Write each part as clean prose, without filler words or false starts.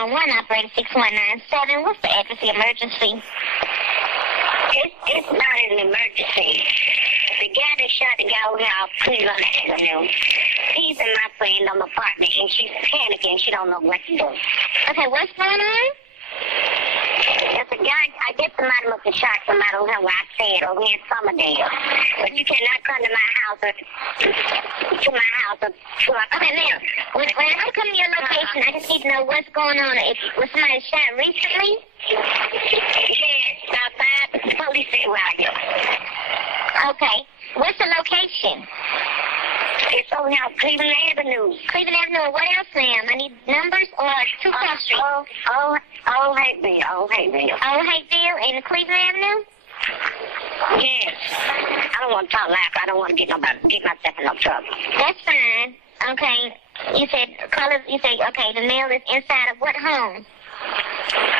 911 operator 6197. What's the address of the emergency? It's not an emergency. The guy that shot the guy over here off Cleveland Avenue, he's in my friend's apartment, and she's panicking. She don't know what to do. Okay, what's going on? There's a guy, I guess somebody must have shot somebody over here where I stayed over here in Summerdale. But you cannot come to my house or Okay, ma'am, when I come to your location, I just need to know what's going on. Was somebody shot recently? Yes, about 5 police where I go. Okay, what's the location? It's over here on Cleveland Avenue. Cleveland Avenue, what else, ma'am? I need numbers or 2 Cross Street? Old Hateville. Old Hateville and Cleveland Avenue? Yes. I don't want to talk loud. I don't want to get myself in no trouble. That's fine. Okay. You said, okay, the mail is inside of what home?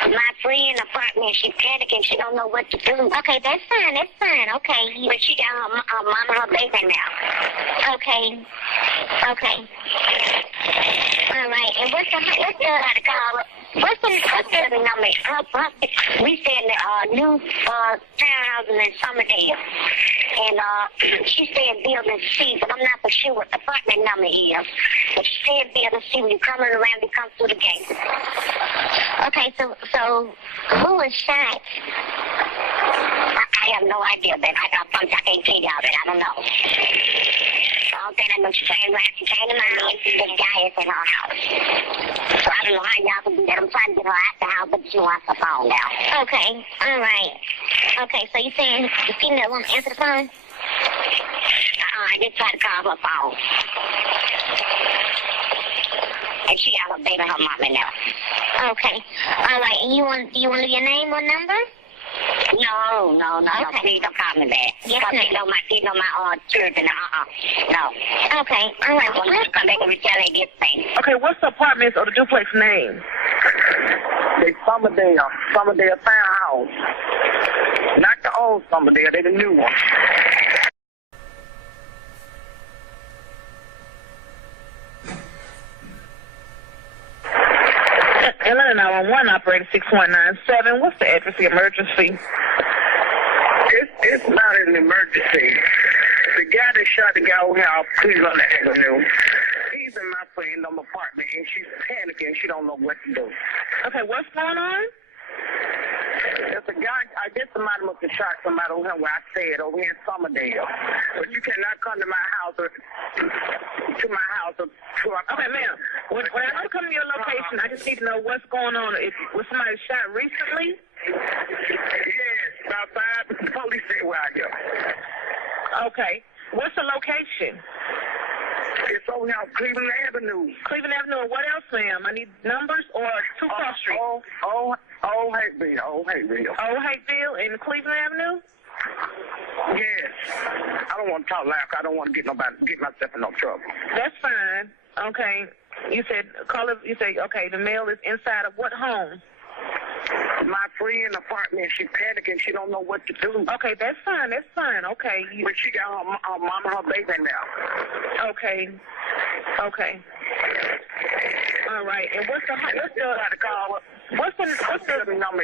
My friend's apartment. She's panicking. She don't know what to do. Okay, that's fine. Okay. But she got her mom and her baby now. Okay. All right. And what's the number? We stay in the new townhouses in Summerdale. And she stayed in building C, but I'm not for sure what the apartment number is. But she stayed in building C. When you come around, you come through the gate. Okay, so who was shot? I have no idea, babe. I can't tell y'all that. I don't know. I don't think I know. She came to my house. The guy is in her house. So I don't know how y'all can do that. I'm trying to get her out the house, but she wants the phone now. Okay, all right. Okay, so you're saying the female won't answer the phone? I just tried to call her phone. And she got her baby and her mama now. Okay. All right. And you want to leave your name or number? No. Okay. Please don't call me back. Yes, ma'am. You know my church and no. Okay. All right. I want to come back and retaliate things. Okay, what's the apartment or the duplex name? They Summerdale Townhouse. Not the old Summerdale, they the new one. Atlanta 911 operator 6197. What's the address of the emergency? It's not an emergency. The guy that shot the guy over here off Cleveland Avenue, he's in my friend's apartment, and she's panicking. She don't know what to do. Okay, what's going on? There's a guy, I guess somebody must have shot somebody over here where I stayed, over here in Summerdale. But you cannot come to my house or Okay, ma'am. When I come to your location, I just need to know what's going on. Was somebody shot recently? Yes, about 5 police where I go. Okay. What's the location? It's over here on Cleveland Avenue. Cleveland Avenue. What else, ma'am? I need numbers or 2 Cross Street? Old Hateville. Old Hateville and Cleveland Avenue? Yes. I don't want to talk loud. I don't want to get myself in no trouble. That's fine. Okay. You said okay, the mail is inside of what home? My friend's apartment. She's panicking. She don't know what to do. Okay, that's fine. Okay. But she got her mom and her baby now. Okay. All right. And what's the number?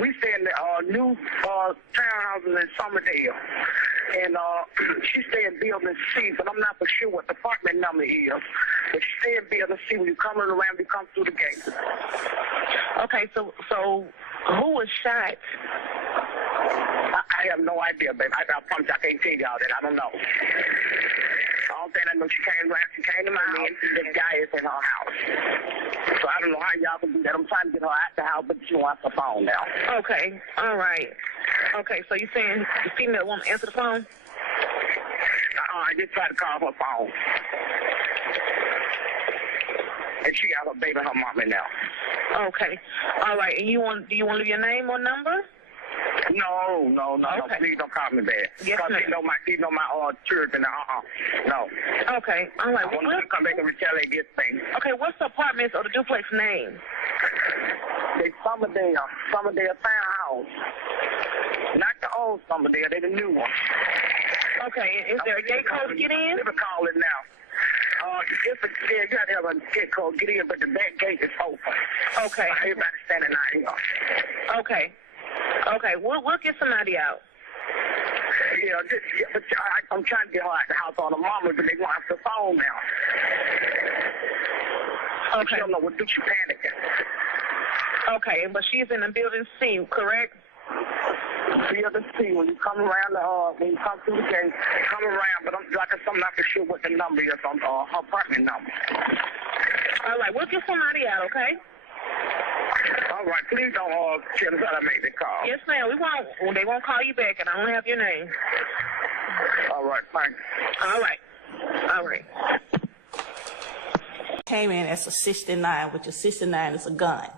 We stay in the new townhouses in Summerdale. And she stay in building C, but I'm not for sure what the apartment number is. But she stay in building C. When you come around, you come through the gate. Okay, so who was shot? I have no idea, babe. I promise I can't tell y'all that. I don't know. I don't think I know. She came to my house. The guy is in her house. So I don't know how y'all can do that. I'm trying to get her out the house, but she wants the phone now. Okay, all right. Okay, so you saying the female won't answer the phone? I just tried to call her phone. And she got her baby and her mama now. Okay. All right. And do you want to leave your name or number? No. Okay. Please don't call me back. Yes, because ma'am. He know my church and no. Okay. All right. I want to come back and retaliate things. Okay. What's the apartment or the duplex name? They Summerdale Townhouse. Not the old Summerdale, they the new one. Okay. Is there a gate code to get in? Let me call it now. you got to have a get code, get in, but the back gate is open. Okay. Everybody standing out here. Okay. Okay, we'll get somebody out. Yeah, I'm trying to get her out the house on the mama, but they want us to phone now. Okay. She don't know what to do. She panicking. Okay, but she's in the building C, correct? Building C. When you come around, when you come through the gate, come around. But I'm not for sure what the number is on her apartment number. All right, we'll get somebody out, okay? All right, please don't tell us how to make the call. Yes, ma'am. We won't. They won't call you back, and I don't have your name. All right, thanks. All right. All right. Came in as a 69, which is 69 is a gun.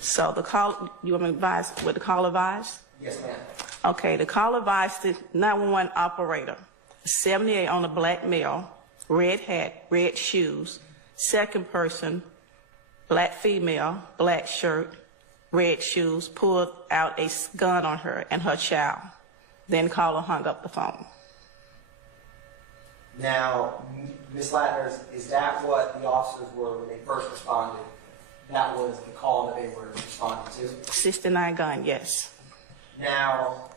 So the call, you want me to advise what the call advised? Yes, ma'am. Okay, the call advised the 911 operator, 78 on a black male, red hat, red shoes, second person, black female, black shirt, red shoes, pulled out a gun on her and her child. Then caller hung up the phone. Now, Ms. Latner, is that what the officers were when they first responded? That was the call that they were responding to? 69 gun, yes. Now,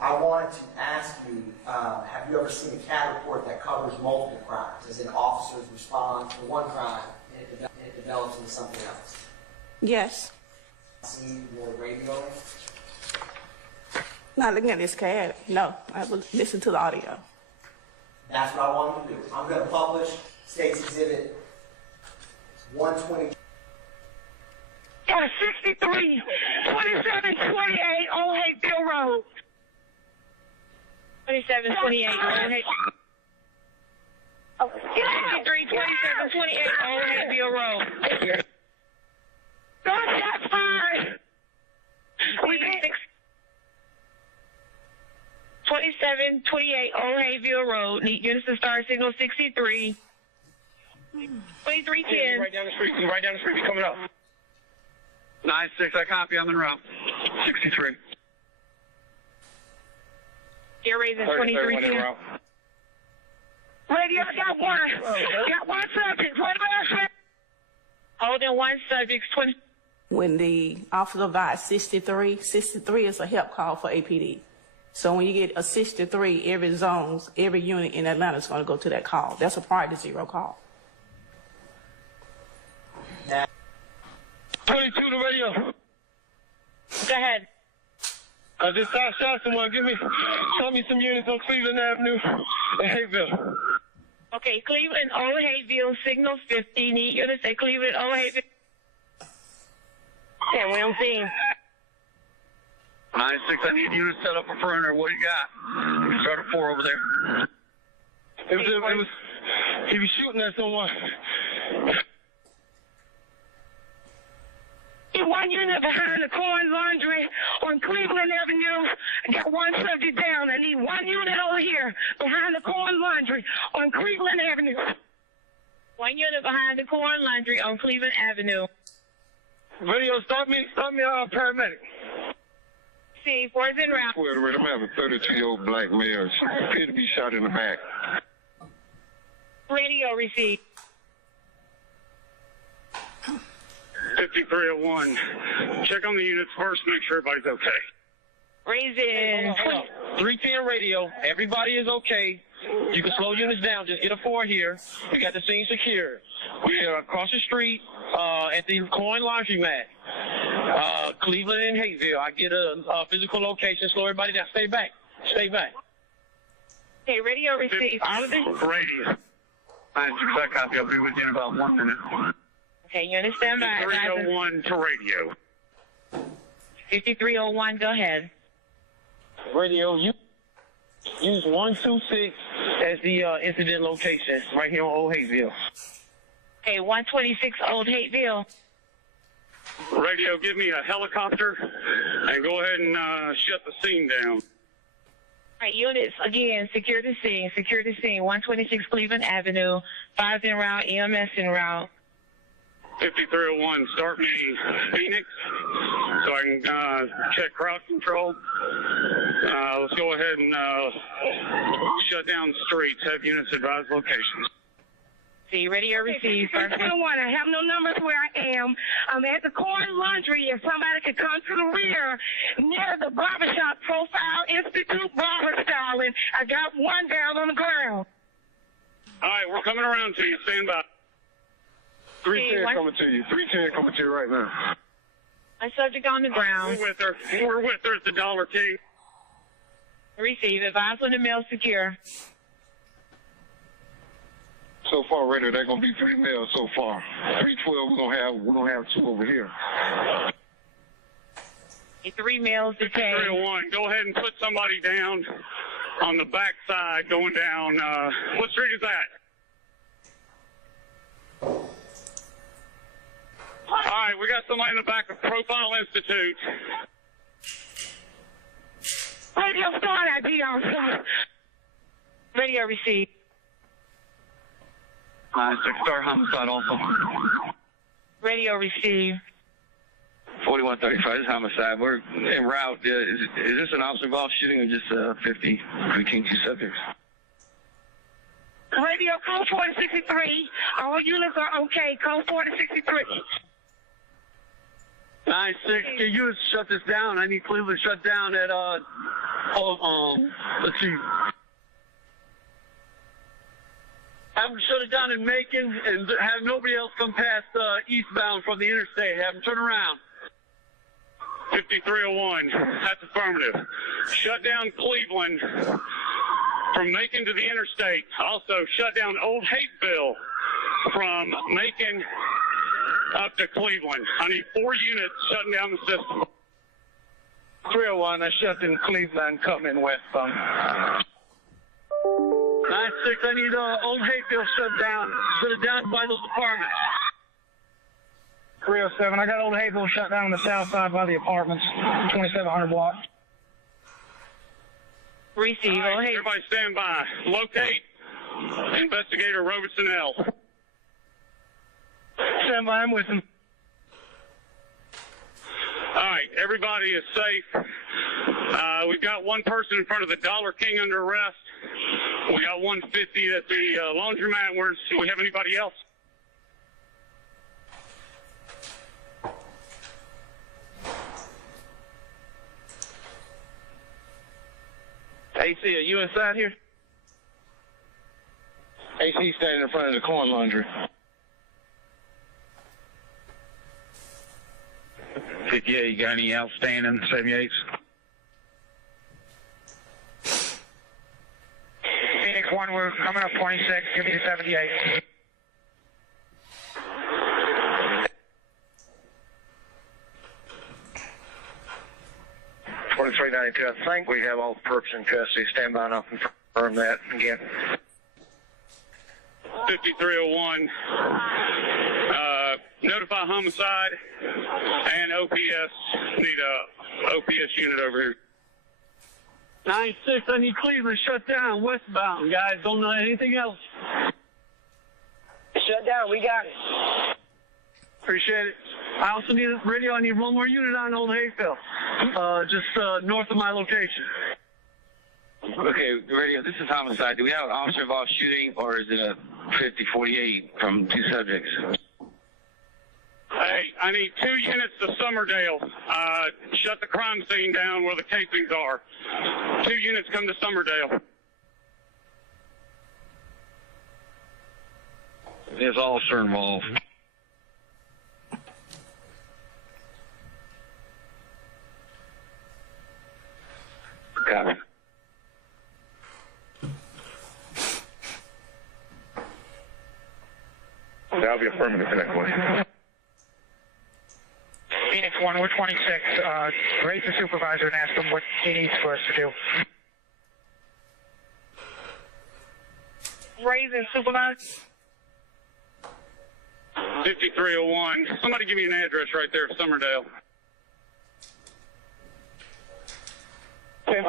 I wanted to ask you, have you ever seen a CAD report that covers multiple crimes, as in officers respond to one crime and it develops into something else? Yes. See more radio? Not looking at this CAD. No, I will listen to the audio. That's what I wanted to do. I'm going to publish State's Exhibit 120. 63, 27, 28, Old Hayfield Road. 27, 28, Old Hayfield. 63, 27, 28, Old Hayfield Road. That's fine. 27, 28, Old Hayfield Road. Need units to start signal 63. 2310. Right down the street. Right down the street. Be coming up. 9-6. I copy. I'm en route. 63. You're raising 2310. Radio, got one subject. What else? Holding one subject, 20. When the officer advised 63 is a help call for APD. So when you get a 63, every zones, every unit in Atlanta is going to go to that call. That's a prior to zero call. 22 to radio. Go ahead. I just shot someone. Show me some units on Cleveland Avenue and Hayville. Okay, Cleveland, Old Hayfield, signal 50. Need units at Cleveland, Old Hayfield. Okay, we don't see him. 9-6. I need you to set up a perimeter. What do you got? Start a 4 over there. He was shooting at someone. One unit behind the corn laundry on Cleveland Avenue. I got one subject down. I need one unit over here behind the corn laundry on Cleveland Avenue. One unit behind the corn laundry on Cleveland Avenue. Radio, start me paramedic. See, 4's en route. Well, I'm having a 32-year-old black male. She appeared to be shot in the back. Radio received. 5301. Check on the units first. Make sure everybody's okay. Raising. 310 radio. Everybody is okay. You can slow units down. Just get a 4 here. We got the scene secure. We are across the street at the coin laundromat. Cleveland and Hayesville. I get a physical location. Slow everybody down. Stay back. Stay back. Okay, radio received. All of it? Radio. 9-6. I copy. I'll be with you in about 1 minute. Okay, you understand that? 5301 to radio. 5301, go ahead. Radio, you use 126 as the incident location right here on Old Hayesville. Okay, 126 Old Hayesville. Radio, give me a helicopter and go ahead and shut the scene down. All right, units, again, secure the scene. 126 Cleveland Avenue, 5's en route, EMS en route. 5301, start me Phoenix so I can check crowd control. Let's go ahead and shut down the streets. Have units advise locations. See, ready or receive. I have no numbers where I am. I'm at the corner laundry. If somebody could come to the rear near the barbershop Profile Institute barber styling. I got one down on the ground. All right, we're coming around to you. Stand by. 310 coming to you. 310 coming to you right now. My subject on the ground. We're with her. We're with her at the Dollar King. Receive. Advise when the mail secure. So far, Raider, they're gonna be 3 males so far. 312, we're gonna have 2 over here. 3 males detained. 301. Go ahead and put somebody down on the back side going down. What street is that? All right, we got somebody in the back of Profile Institute. Radio start ID on. Radio receive. Star homicide also. Radio receive. 4135 this is homicide. We're en route. Is this an officer involved shooting or just 50 between 2 subjects? Radio code 4063. All units are okay. Code 4063. 9-6, can you shut this down? I need Cleveland shut down at let's see. Have them shut it down in Macon and have nobody else come past eastbound from the interstate. Have them turn around. 5301, that's affirmative. Shut down Cleveland from Macon to the interstate. Also, shut down Old Hateville from Macon up to Cleveland. I need 4 units shutting down the system. 301, I shut in Cleveland, coming westbound. 9-6, I need Old Hateville shut down. Shut it down by those apartments. 307, I got Old Hayville shut down on the south side by the apartments, 2700 block. Receive. All right, everybody stand by. Locate Investigator Robertson L. Stand by, I'm with him. All right, everybody is safe. We've got 1 person in front of the Dollar King under arrest. We got 150 at the laundromat. Do we have anybody else? AC, are you inside here? AC standing in front of the corn laundry. 58, you got any outstanding 78s? Phoenix 1, we're coming up 26, give me the 78. 2392, I think we have all the perps in custody. Stand by and I'll confirm that again. 5301, notify homicide and OPS. Need a OPS unit over here. 9-6, I need Cleveland shut down, westbound. Guys, don't know anything else. Shut down, we got it. Appreciate it. I also need a radio. I need 1 more unit on Old Hayfield, just north of my location. Okay, radio, this is homicide. Do we have an officer involved shooting, or is it a 50-48 from 2 subjects? Hey, I need 2 units to Summerdale. Shut the crime scene down where the casings are. 2 units come to Summerdale. There's an officer involved. Got it. That'll be affirmative for that question. Phoenix 1, we're 26. Raise the supervisor and ask him what he needs for us to do. Raise the supervisor. 5301. Somebody give me an address right there for Summerdale. Okay,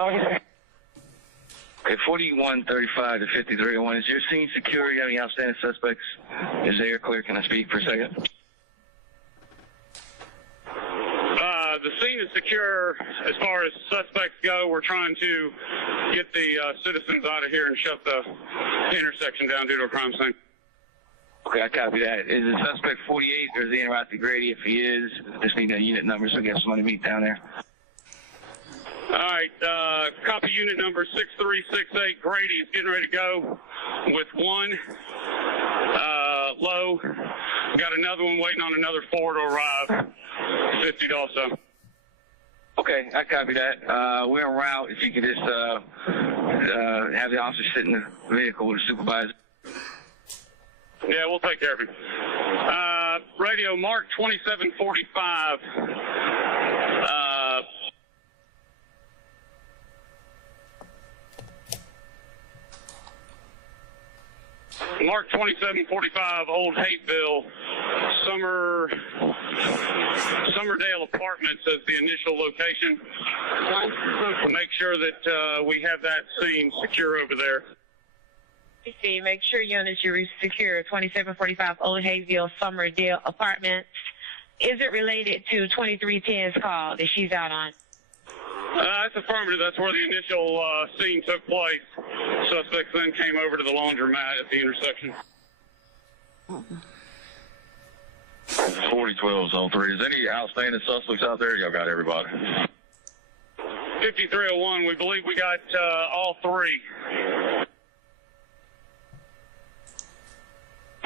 4135 to 5301. Is your scene secure? You got any outstanding suspects? Is the air clear? Can I speak for a second? The scene is secure as far as suspects go. We're trying to get the citizens out of here and shut the intersection down due to a crime scene. Okay, I copy that. Is the suspect 48 or is he interacting Grady? If he is, just need a unit number so we can have somebody meet down there. All right, copy unit number 6368. Grady is getting ready to go with one. Low. Got another one waiting on another 4 to arrive. 50 also. Okay, I copy that. We're en route. If you could just have the officer sit in the vehicle with the supervisor. Yeah, we'll take care of him. Radio Mark 2745. Mark 2745, Old Hateville, Summerdale Apartments as the initial location. Make sure that we have that scene secure over there. Make sure units are secure. 2745 Old Hayesville, Summerdale Apartments. Is it related to 2310's call that she's out on? That's affirmative. That's where the initial scene took place. Suspects then came over to the laundromat at the intersection. 4012 Zone 3. Is any outstanding suspects out there? Y'all got everybody. 5301, we believe we got all three.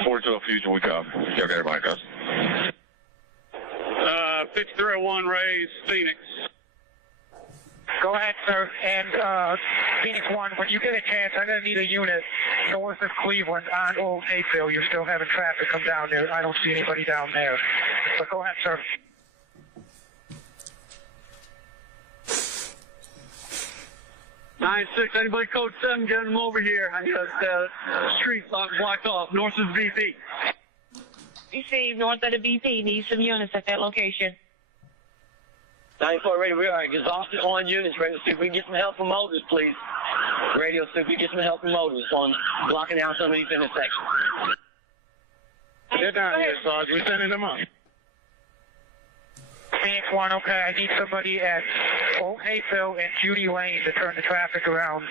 4012 Fusion, we copy. Y'all got everybody, guys. 5301 Rays, Phoenix. Go ahead, sir. And Phoenix 1, when you get a chance, I'm going to need a unit north of Cleveland on Old Hayfield. You're still having traffic come down there. I don't see anybody down there. But go ahead, sir. Anybody code 7, get them over here. I got street blocked off, north of the BP. Received north of the BP. Need some units at that location. 94 radio, we are exhausted on units. Radio, see if we can get some help from motors, please. Radio, see if we can get some help from motors on blocking down some of these intersections. They're down here, Sarge. We're sending them up. Phoenix 1, okay. I need somebody at Old Hayfield and Judy Lane to turn the traffic around.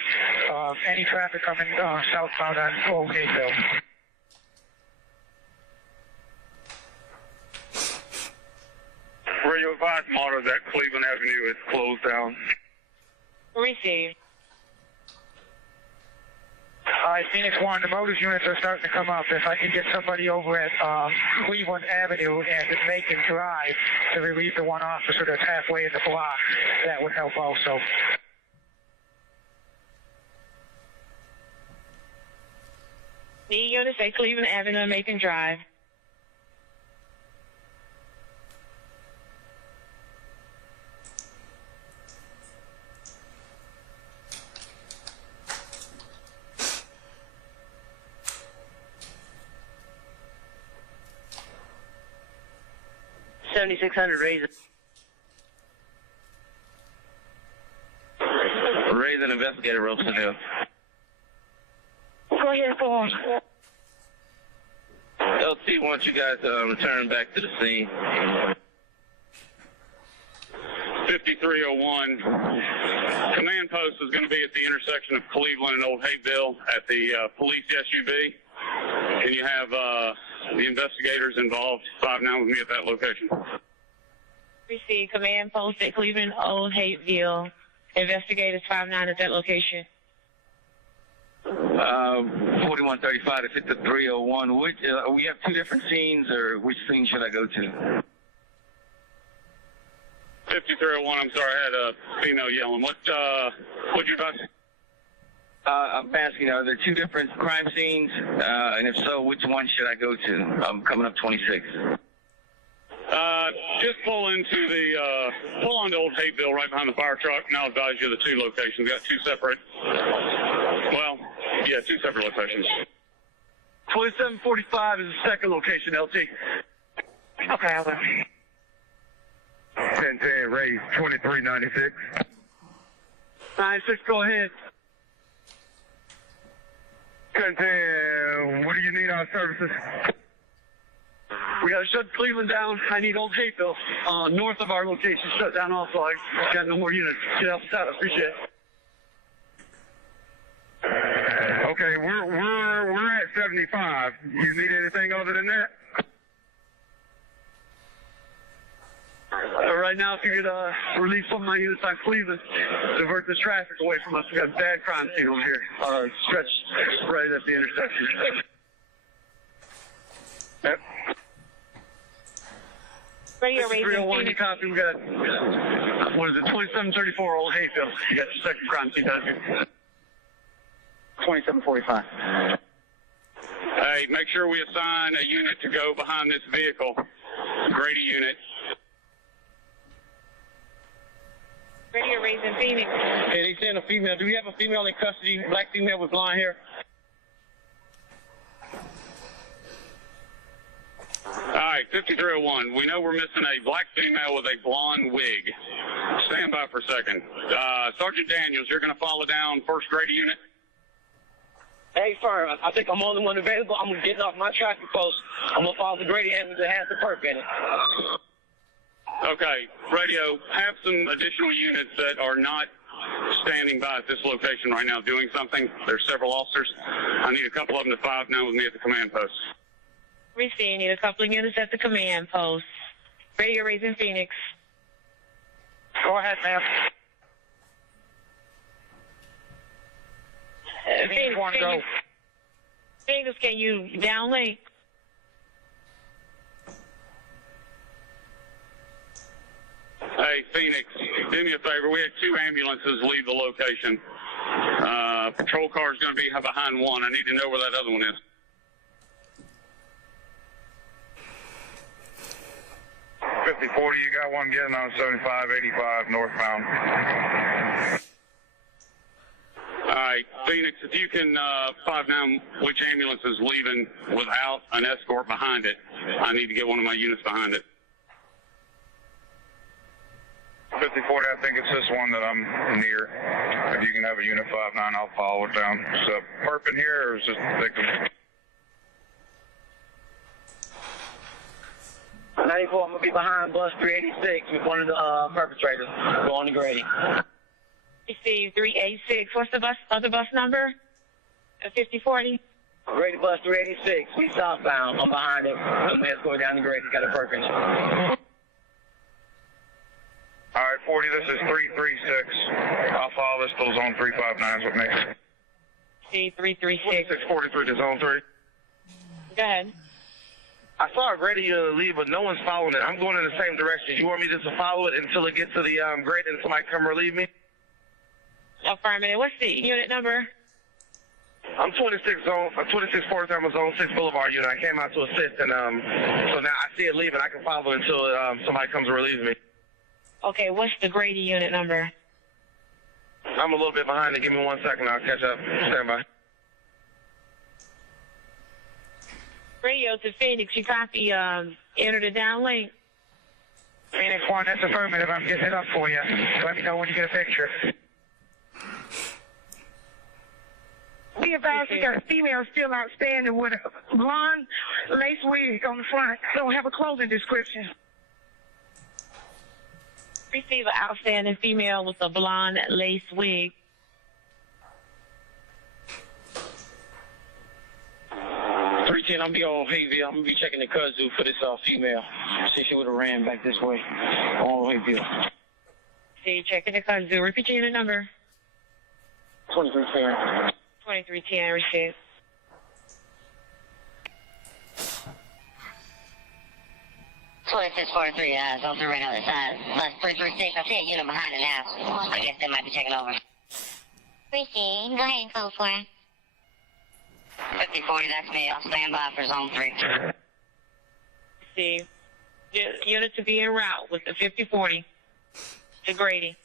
Any traffic coming southbound on Old Hayfield. Radio advice model that Cleveland Avenue is closed down. Received. All right, Phoenix 1, the motors units are starting to come up. If I can get somebody over at Cleveland Avenue and Macon Drive to relieve the one officer that's halfway in the block, that would help also. Need units at Cleveland Avenue and Macon Drive. Raise an investigator, Robeson Hill. Go ahead, Paul. LT wants you guys to return back to the scene. 5301. Command post is going to be at the intersection of Cleveland and Old Hayville at the police SUV. And you have the investigators involved 5-9 with me at that location. Received. Command post at Cleveland, Old Hayville. Investigators 5-9 at that location. 4135 to 5301. Which, we have two different scenes, or which scene should I go to? 5301, I'm sorry, I had a female yelling. What'd you about? I'm asking, are there two different crime scenes? And if so, which one should I go to? I'm coming up 26. Just pull onto Old Hayville right behind the fire truck, and I'll advise you of the two locations. We've got two separate locations. 2745 is the second location, LT. Okay, I'll 1010 Raise 2396. 96, go ahead. 1010, what do you need on services? We got to shut Cleveland down. I need Old Hayfield north of our location shut down also. I got no more units. Get off the side. I appreciate it. Okay, we're at 75. You need anything other than that? Right now, if you could release some of my units on Cleveland, divert the traffic away from us. We got a bad crime scene over here. Stretch right at the intersection. Yep. Radio Raven 301, Phoenix. copy. We got, what is it, 2734 Old Hayfield. You got your second crime scene down here. 2745. Hey, make sure we assign a unit to go behind this vehicle. Grady unit. Radio Raven Phoenix. Hey, they sent a female. Do we have a female in custody? Black female with blonde hair? All right, 5301. We know we're missing a black female with a blonde wig. Stand by for a second. Sergeant Daniels, you're going to follow down first Grady unit. Hey, firm, I think I'm the only one available. I'm getting off my traffic post. I'm going to follow the Grady ambulance that has the perp in it. Okay, radio, have some additional units that are not standing by at this location right now doing something. There's several officers. I need a couple of them to 5-9 with me at the command post. Receive. Need a couple of units at the command post. Radio Raven Phoenix. Go ahead, ma'am. Phoenix, one, go. Phoenix, can you downlink? Hey, Phoenix, do me a favor. We had 2 ambulances leave the location. Patrol car is going to be behind one. I need to know where that other one is. $50-40, you got one getting on 75-85 northbound. All right, Phoenix, if you can 5-9 which ambulance is leaving without an escort behind it. I need to get one of my units behind it. 50-40, I think it's this one that I'm near. If you can have a unit 5-9, I'll follow it down. Is it perp in here, or is it victim? 94, I'm going to be behind bus 386 with one of the perpetrators going to Grady. Receive 386. What's the other bus number? 5040. Grady bus 386. We southbound. I'm behind it. Let's go down to Grady. Got a perp in it. All right, 40, this is 336. I'll follow this till zone 359 with me. See 336. 643 to zone 3. Go ahead. I saw a Grady leave, but no one's following it. I'm going in the same direction. You want me just to follow it until it gets to the Grady and somebody come relieve me? Affirmative. What's the unit number? I'm 2640 Thermal Zone 6 Boulevard unit. I came out to assist, and so now I see it leaving. I can follow it until somebody comes and relieves me. Okay, what's the Grady unit number? I'm a little bit behind it. Give me 1 second. I'll catch up. Stand by. Radio to Phoenix. You copy, enter the downlink. Phoenix 1, that's affirmative. I'm getting it up for you. Let me know when you get a picture. Be advised, we got a female still outstanding with a blonde lace wig on the front. Don't have a clothing description. Receive an outstanding female with a blonde lace wig. 310, I'm be on Hayville. I'm going to be checking the kudzu for this female. See, she would have ran back this way on Hayville. See, checking the kudzu. Repeat your unit number. 2310. 2310, receive. Zone 3 right on the side. Bus 336, I see a unit behind it now. I guess they might be checking over. Receive. Go ahead and code for it. 5040, that's me. I'll stand by for zone 3. See, unit to be en route with the 5040 to Grady.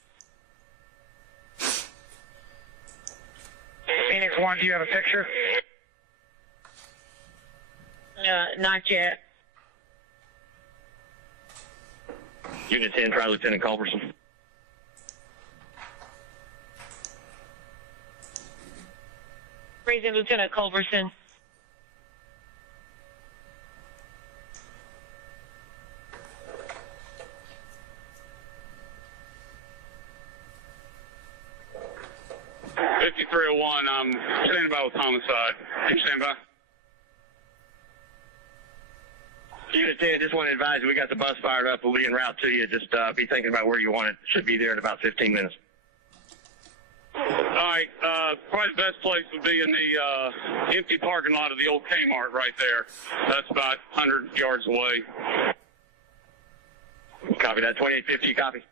Phoenix 1, do you have a picture? Not yet. Unit 10, try Lieutenant Culberson. Raising Lieutenant Culberson. 5301. I'm standing by with homicide. Can you stand by? Unit 10, just want to advise you, we got the bus fired up. We'll be en route to you. Just be thinking about where you want it. Should be there in about 15 minutes. All right. Probably the best place would be in the empty parking lot of the old Kmart right there. That's about 100 yards away. Copy that. 2850, copy.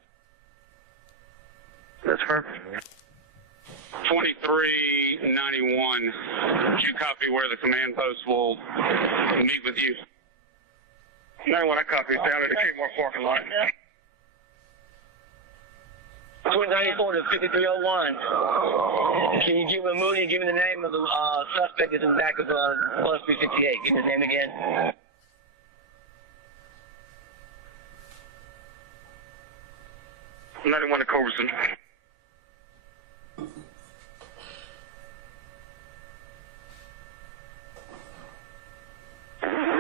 That's perfect. 2391. Did you copy where the command post will meet with you? No, what I copy is down at the Kmart parking lot. 294 to 5301. Can you give me Moody and give me the name of the suspect that's in the back of bus 358? Give me his name again. One at Culberson.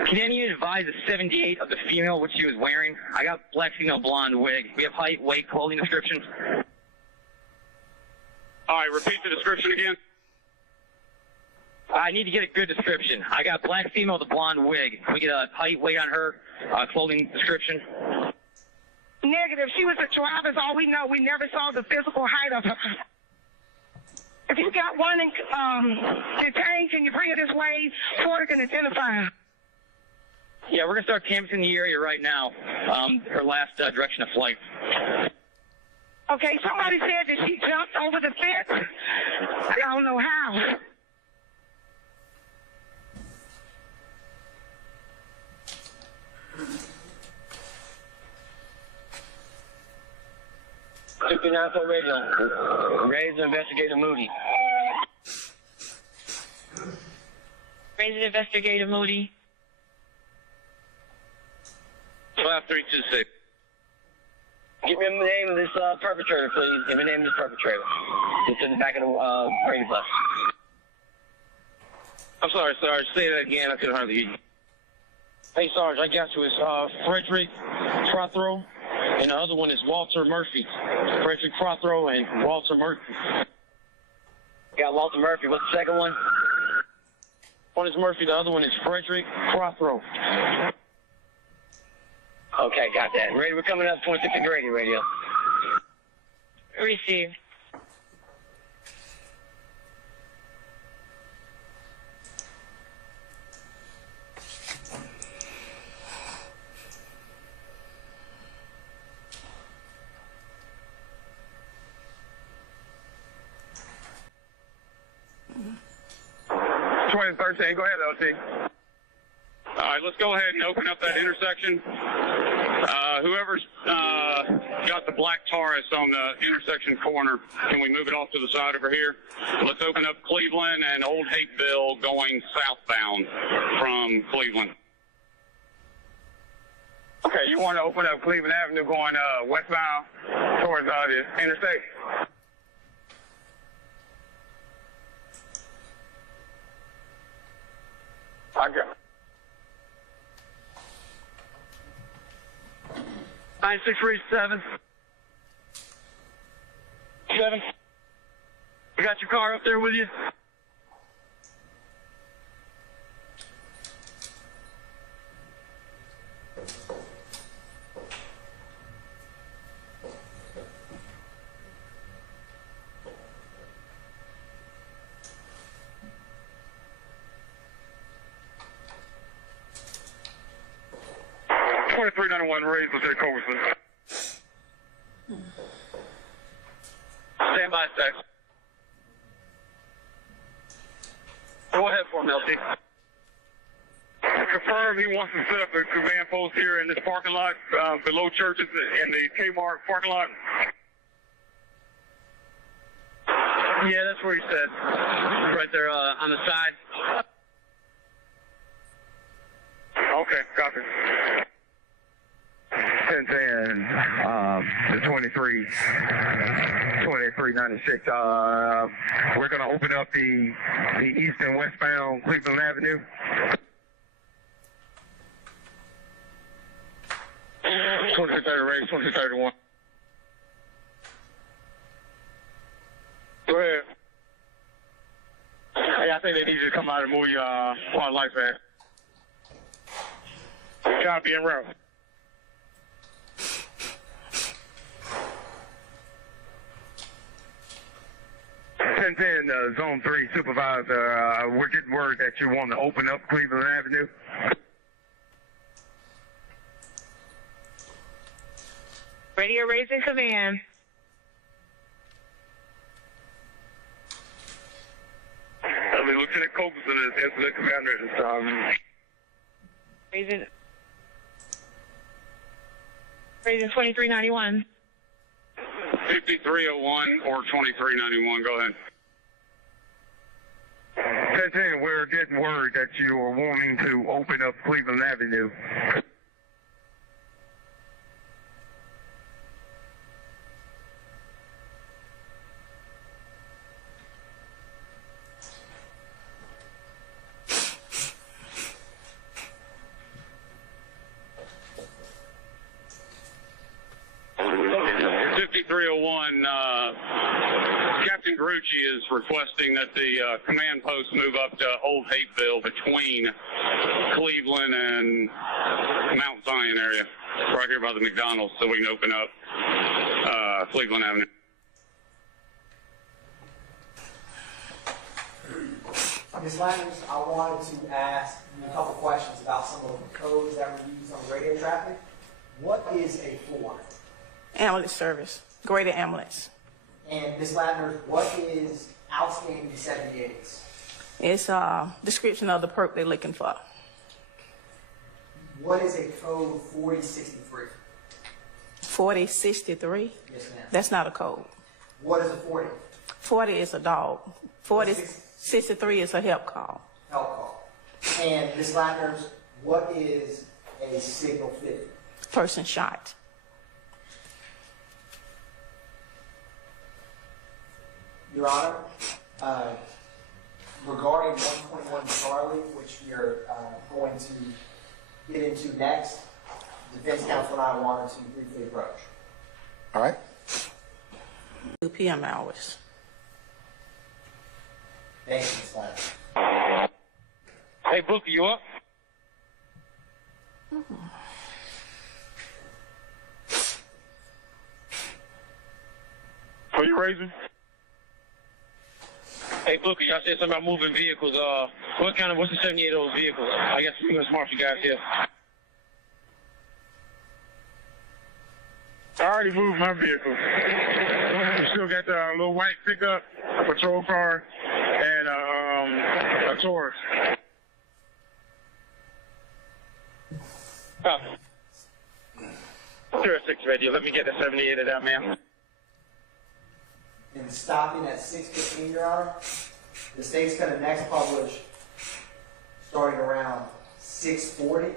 Can any of you advise the 78 of the female what she was wearing? I got black female blonde wig. We have height, weight, clothing descriptions. All right, repeat the description again. I need to get a good description. I got black female with a blonde wig. Can we get a height, weight on her, clothing description? Negative. She was a driver, all we know. We never saw the physical height of her. If you got one detained, can you bring it this way? Porter can identify her. Yeah, we're going to start canvassing the area right now. Her last direction of flight. Okay, somebody said that she jumped over the fence. I don't know how. $59 radio. Raise Investigator Moody. Raise Investigator Moody. 5326. Give me the name of this perpetrator, please. Give me the name of this perpetrator. It's in the back of the Brady bus. I'm sorry, Sarge. Say that again. I couldn't hardly hear you. Hey, Sarge, I got you. It's Frederick Prothero, and the other one is Walter Murphy. Frederick Prothero and Walter Murphy. Got Walter Murphy. What's the second one? One is Murphy. The other one is Frederick Prothero. Okay, got that. Ready? We're coming up 26 Grady radio. Received. Go ahead, LT. All right, let's go ahead and open up that intersection. Whoever's got the black Taurus on the intersection corner, can we move it off to the side over here? Let's open up Cleveland and Old Hapeville going southbound from Cleveland. Okay, you want to open up Cleveland Avenue going westbound towards the interstate? I got it. 9637. 7. You got your car up there with you? Raise Lieutenant Culberson. Stand by, sir. Go ahead for him, LT. Confirm he wants to set up a command post here in this parking lot below churches in the Kmart parking lot. Yeah, that's where he said. Right there on the side. Okay, copy. 1010, the 2396. We're going to open up the east and westbound Cleveland Avenue. Raise 2231. Go ahead. I think they need you to come out and move your lights, man. Copy and route. 1010, Zone 3 Supervisor. We're getting word that you want to open up Cleveland Avenue. Radio raising command. Lieutenant Copeland is incident commander at this time. Raising 2391. 5301 or 2391. Go ahead. 1010, we're getting word that you are wanting to open up Cleveland Avenue. Captain Grucci is requesting that the command post move up to Old Hapeville between Cleveland and Mount Zion area, right here by the McDonald's, so we can open up Cleveland Avenue. Ms. Landers, I wanted to ask you a couple questions about some of the codes that were used on radio traffic. What is a FOR? Ambulance service, greater ambulance. And Ms. Landers, what is outstanding 78s? It's a description of the perk they're looking for. What is a code 4063? 4063? Yes, ma'am. That's not a code. What is a 40? 40 is a dog. 4063 is a help call. Help call. And Ms. Landers, what is a signal 50? Person shot. Your Honor, regarding 121 Charlie, which we are going to get into next, defense counsel and I wanted to briefly approach. All right. 2 p.m. hours. Thank you, Ms. Landers. Hey, Booker, you up? Are you raising? Hey, Booker, y'all said something about moving vehicles. What's the 78 of those vehicles? I guess U.S. Marshal guys here. I already moved my vehicle. We still got the little white pickup, a patrol car, and a Taurus. Oh. 06 radio. Let me get the 78 of that, man. And stopping at 6:15, Your Honor. The state's going to next publish starting around 6:40.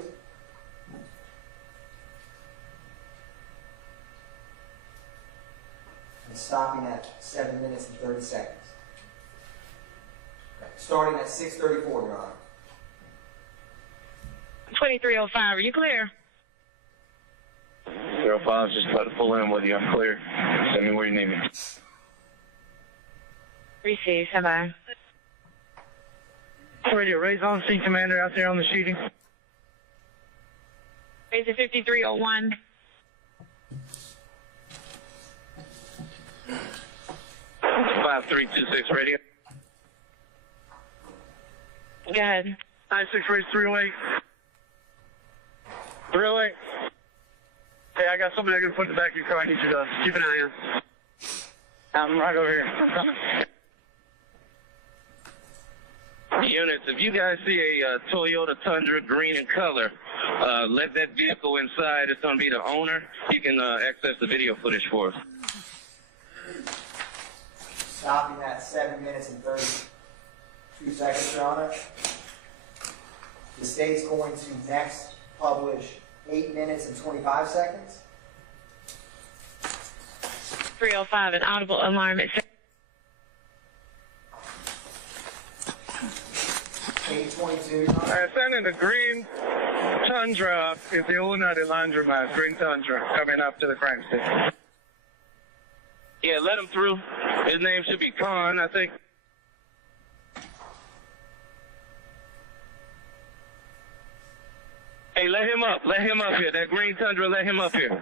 And stopping at 7 minutes and 30 seconds. Starting at 6:34, Your Honor. 2305, are you clear? 05, just about to pull in with you. I'm clear. Send me where you need me. Receive, bye-bye. Radio, raise on scene commander out there on the sheeting. Raise at 5301. It's 5326 radio. Go ahead. 96 raise 308. 308. Hey, I got somebody going to put in the back of your car. I need you to keep an eye on. I'm right over here. I'm coming. Units, if you guys see a Toyota Tundra green in color, let that vehicle inside. It's going to be the owner. You can access the video footage for us. Stopping at 7 minutes and 32 seconds, Your Honor. The state's going to next publish 8 minutes and 25 seconds. 305, an audible alarm at 8:22. Sending the green Tundra is the owner of the laundromat. Green Tundra coming up to the crime scene. Yeah, let him through. His name should be Khan, I think. Hey, let him up. Let him up here. That green Tundra, let him up here.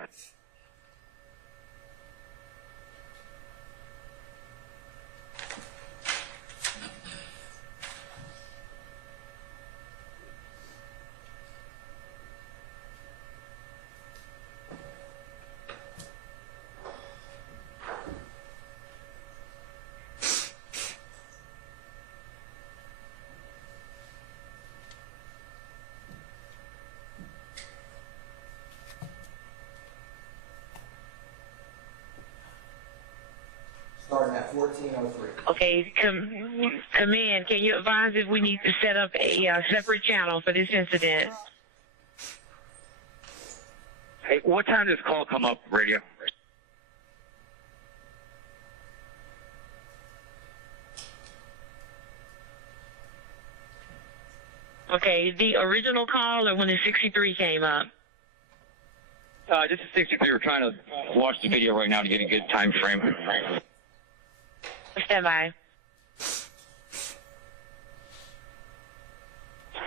Starting at 1403. Okay, come in. Can you advise if we need to set up a separate channel for this incident? Hey, what time does this call come up, radio? Okay, the original call or when the 63 came up? This is 63. We're trying to watch the video right now to get a good time frame. Stand by.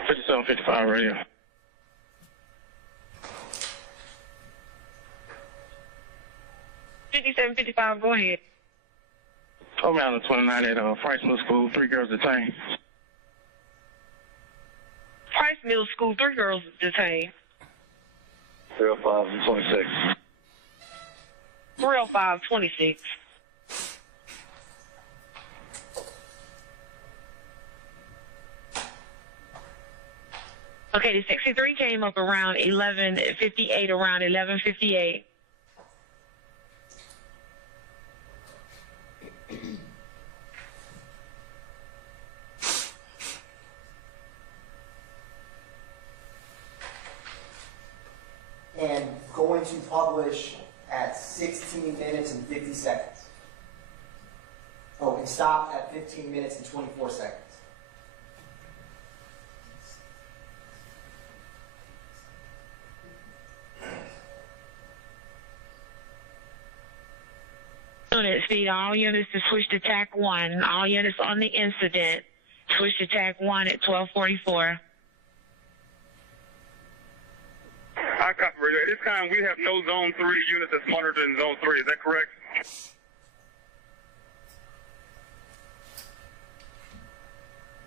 5755 radio. $57.55, go ahead. Around the 29 at Price Middle School, 3 girls detained. Price Middle School, 3 girls detained. 305 and 26. 305, 26. Okay, the 63 came up around 11:58, around 11:58. And going to publish at 16 minutes and 50 seconds. Oh, and stop at 15 minutes and 24 seconds. Unit speed, all units to switch to TAC 1. All units on the incident, switch to TAC 1 at 12:44. I copy radio. At this time, we have no Zone 3 unit that's monitored in Zone 3. Is that correct?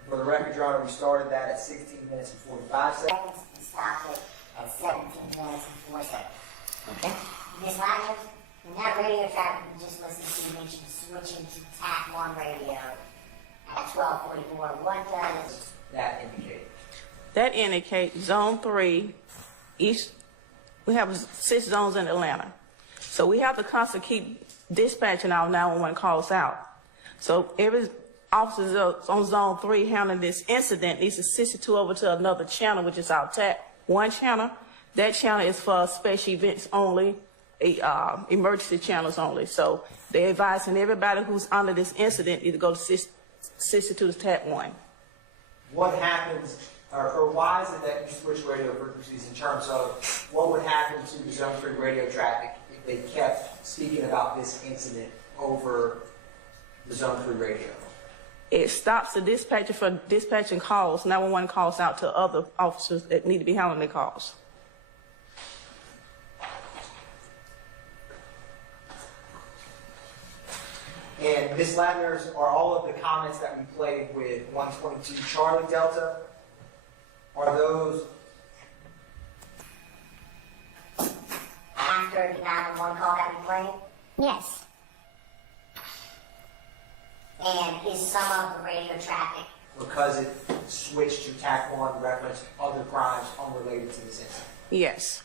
For the record, Your Honor, we started that at 16 minutes and 45 seconds. And stopped it at 17 minutes and 4 seconds. Okay. Ms. Love, in that radio traffic, we just listened to you mention switching to TAC 1 radio at 12:44. What does that indicate? That indicates Zone 3, each, we have 6 zones in Atlanta. So we have to constantly keep dispatching our 911 calls out. So every officer on Zone 3 handling this incident needs to switch it to over to another channel, which is our TAC 1 channel. That channel is for special events only, emergency channels only. So they're advising everybody who's under this incident either go to 62 to TAC 1. What happens, or why is it that you switch radio frequencies in terms of what would happen to the Zone 3 radio traffic if they kept speaking about this incident over the Zone 3 radio? It stops the dispatcher from dispatching calls, 911 calls out to other officers that need to be handling their calls. And Ms. Ladner's, are all of the comments that we played with 122 Charlie Delta, are those after the 911 call that we played? Yes. And is some of the radio traffic because it switched to TAC 1 reference other crimes unrelated to this incident? Yes.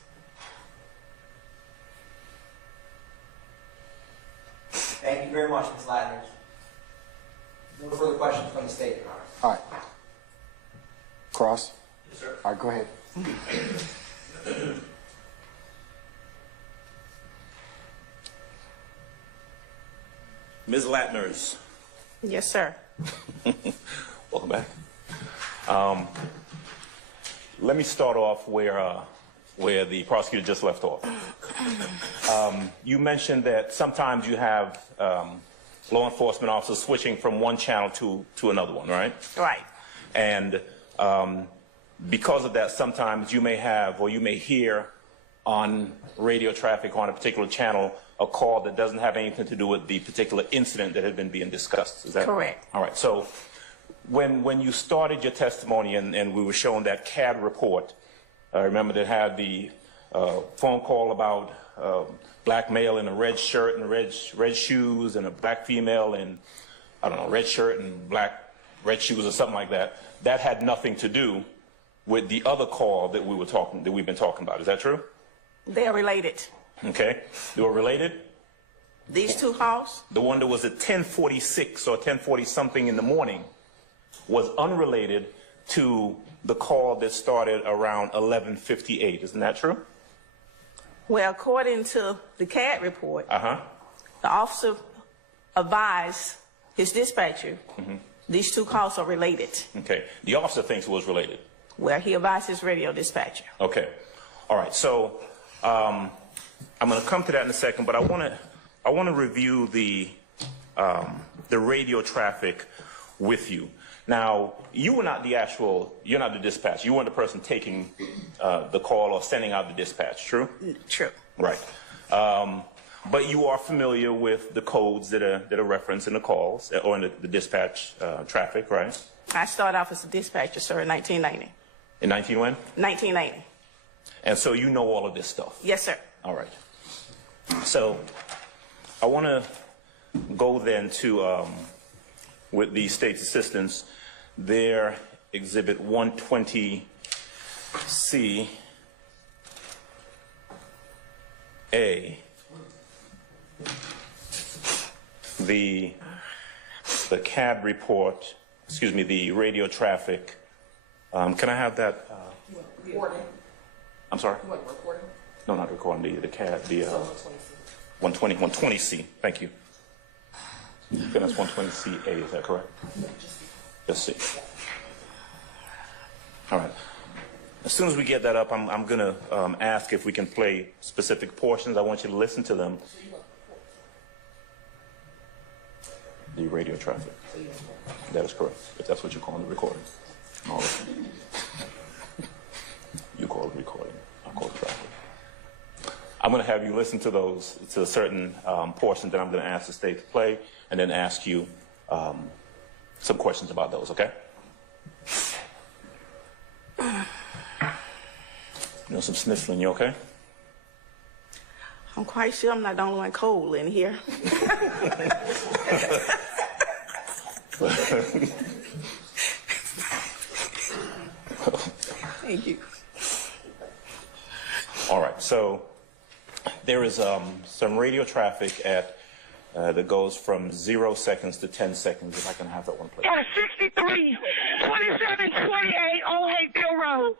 Thank you very much, Ms. Ladner. No further questions from the state, Your Honor. All right. Cross? Yes, sir. All right, go ahead. Ms. Latners. Yes, sir. Welcome back. Let me start off where the prosecutor just left off. You mentioned that sometimes you have law enforcement officers switching from one channel to another one, right? Right. And because of that, sometimes you may have, or you may hear on radio traffic on a particular channel, a call that doesn't have anything to do with the particular incident that had been being discussed. Is that correct? All right. So when you started your testimony and we were shown that CAD report, I remember that had the phone call about black male in a red shirt and red shoes, and a black female in, I don't know, red shirt and red shoes or something like that. That had nothing to do with the other call that we've been talking about. Is that true? They are related. Okay. They were related? These two calls? The one that was at 10:46 or 10:40 something in the morning was unrelated to the call that started around 11:58. Isn't that true? Well, according to the CAD report, the officer advised his dispatcher these two calls are related. Okay. The officer thinks it was related. Well, he advised his radio dispatcher. Okay. All right. So I'm going to come to that in a second, but I want to review the radio traffic with you. Now, you were not you're not the dispatch. You weren't the person taking the call or sending out the dispatch, true? True. Right. But you are familiar with the codes that are referenced in the calls or in the dispatch traffic, right? I started off as a dispatcher, sir, in 1990. In 19 when? 1990. And so you know all of this stuff? Yes, sir. All right. So I want to go then to, with the state's assistance, their Exhibit 120C A, the CAD report, excuse me, the radio traffic. Can I have that? Recording. I'm sorry? You want recording? No, not recording, the CAD, the 120C. Thank you. I think that's 120CA, is that correct? Just C. All right. As soon as we get that up, I'm going to ask if we can play specific portions. I want you to listen to them. The radio traffic. That is correct, if that's what you call the recording. All right. You call it recording. I'll call it traffic. I'm going to have you listen to those, to a certain portion that I'm going to ask the state to play, and then ask you some questions about those, okay? You know, some sniffling, you okay? I'm quite sure I'm not the only one cold in here. Thank you. All right, so there is some radio traffic at that goes from 0 seconds to 10 seconds. If I can have that one, please. 63, 2728 Old Hayfield Road.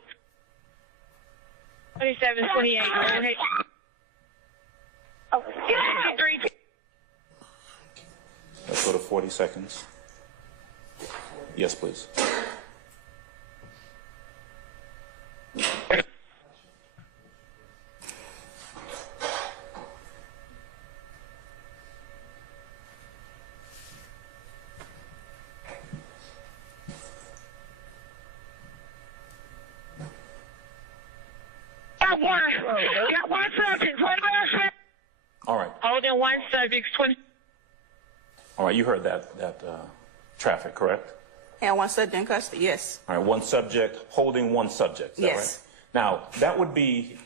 2728 Old Hayfield. Oh, 63. Let's go to 40 seconds. Yes, please. Got one subject. All right. Holding one subject, 20. All right, you heard that traffic, correct? And one subject in custody, yes. All right, one subject holding one subject. Is that Yes. right? Now, that would be,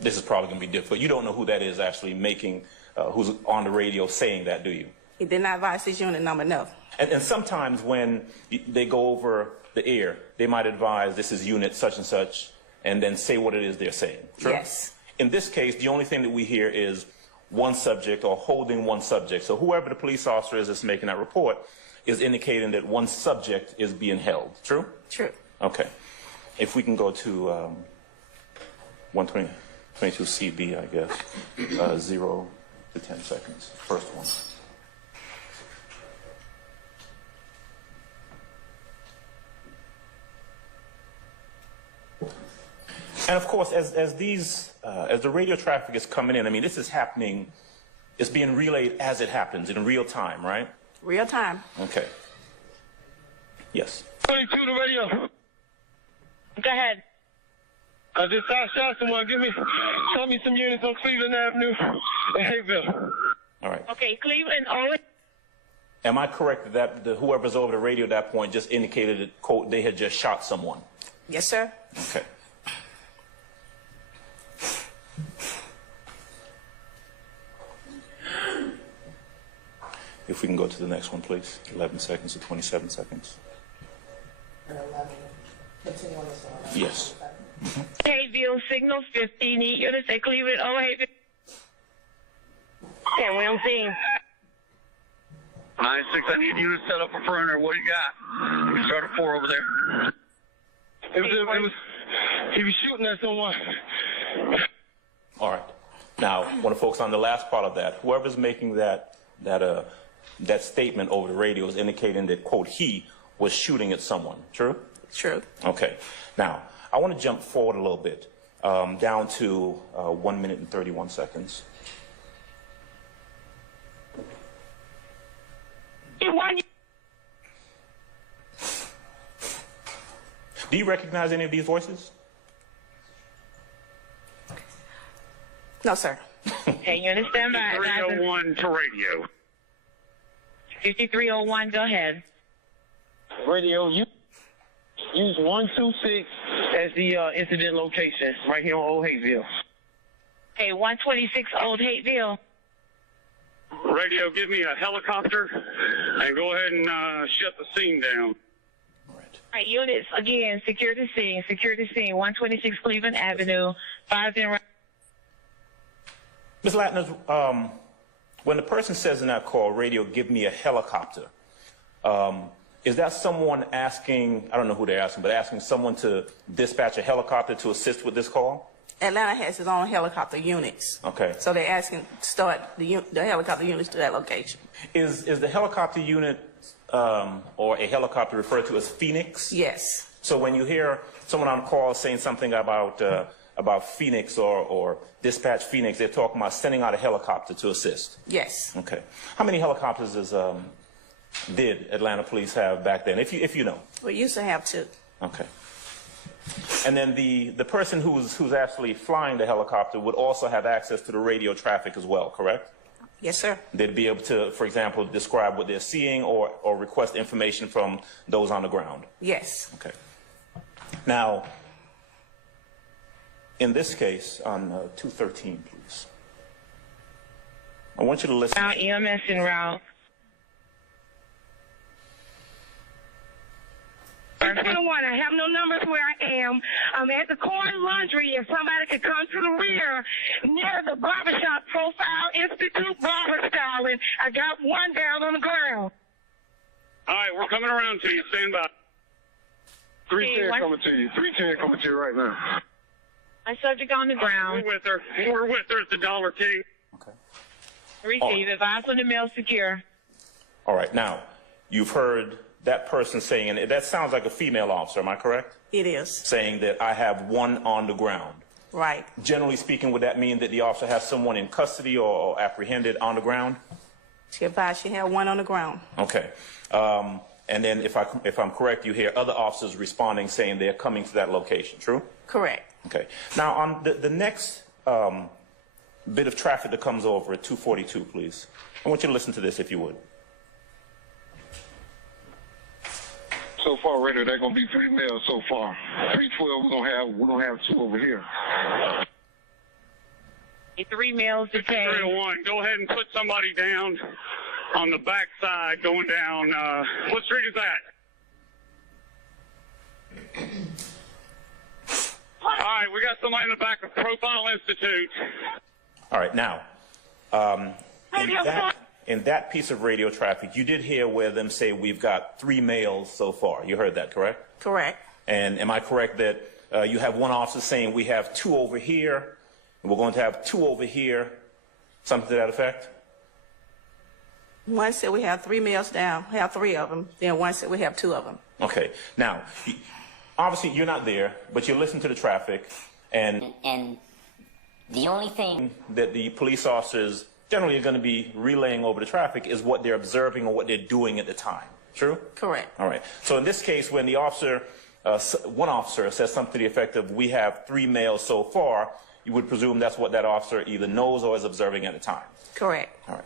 this is probably going to be difficult. You don't know who that is actually making, who's on the radio saying that, do you? He did not advise his unit number, no. And sometimes when they go over the air, they might advise this is unit such and such, and then say what it is they're saying. True? Yes. In this case, the only thing that we hear is one subject or holding one subject. So whoever the police officer is that's making that report is indicating that one subject is being held. True? True. Okay. If we can go to 122CB, I guess, 0 to 10 seconds. First one. And of course, as the radio traffic is coming in, I mean, this is happening, it's being relayed as it happens in real time, right? Real time. Okay. Yes. 22 to radio. Go ahead. I just shot someone. Show me some units on Cleveland Avenue in Hayville. All right. Okay, Cleveland, Owen. Am I correct that whoever's over the radio at that point just indicated that, quote, they had just shot someone? Yes, sir. Okay. If we can go to the next one, please. 11 seconds to 27 seconds. Yes. Hayville signals 15 units at Cleveland, Owen, Hayville. Yeah, we don't see him. 9-6, I need you to set up a perimeter. What do you got? You start a 4 over there. He was shooting at someone. All right. Now, I want to focus on the last part of that. Whoever's making that statement over the radio is indicating that, quote, he was shooting at someone. True? True. Okay. Now, I want to jump forward a little bit, down to 1 minute and 31 seconds. Do you recognize any of these voices? No, sir. Okay, unit stand by. 5301 to radio. 5301, go ahead. Radio, use 126 as the incident location right here on Old Hayville. Okay, 126 Old Hayville. Radio, give me a helicopter and go ahead and shut the scene down. All right, units, again, secure the scene, 126 Cleveland Avenue, 50. Ms. Latner, when the person says in that call, radio, give me a helicopter, is that someone asking, I don't know who they're asking, but asking someone to dispatch a helicopter to assist with this call? Atlanta has its own helicopter units. Okay. So they're asking to start the helicopter units to that location. Is the helicopter unit or a helicopter referred to as Phoenix? Yes. So when you hear someone on call saying something about Phoenix or dispatch Phoenix, they're talking about sending out a helicopter to assist? Yes. Okay. How many helicopters did Atlanta police have back then, if you know? We used to have 2. Okay. And then the person who's actually flying the helicopter would also have access to the radio traffic as well, correct? Yes, sir. They'd be able to, for example, describe what they're seeing or request information from those on the ground? Yes. Okay. Now, in this case, on 213, please. I want you to listen. Now EMS en route. I have no numbers where I am. I'm at the corner laundry. If somebody could come to the rear near the barbershop Profile Institute barber styling. I got one down on the ground. All right, we're coming around to you. Stand by. 310 coming to you. 310 coming to you right now. My subject on the ground. We're with her. We're with her at the Dollar King. Okay. Receive. Advise on the mail secure. All right. Now, you've heard that person saying, and that sounds like a female officer, am I correct? It is. Saying that I have one on the ground. Right. Generally speaking, would that mean that the officer has someone in custody or apprehended on the ground? She advised she had one on the ground. Okay. And then if I'm correct, you hear other officers responding saying they're coming to that location, true? Correct. Okay. Now, on the next bit of traffic that comes over at 242, please. I want you to listen to this, if you would. So far, radio, they're gonna be 3 males so far. 312, we're gonna have 2 over here. 3 males detained. 301, go ahead and put somebody down on the back side going down. What street is that? All right, we got somebody in the back of Profile Institute. All right, now, in that piece of radio traffic, you did hear where them say we've got 3 males so far. You heard that, correct? Correct. And am I correct that you have one officer saying we have 2 over here, and we're going to have 2 over here, something to that effect? One said we have 3 males down, we have 3 of them. Then one said we have 2 of them. Okay. Now, obviously you're not there, but you listen to the traffic, and the only thing that the police officers generally are going to be relaying over the traffic is what they're observing or what they're doing at the time. True? Correct. All right. So in this case, when the officer one officer says something to the effect of, we have 3 males so far, you would presume that's what that officer either knows or is observing at the time. Correct. All right.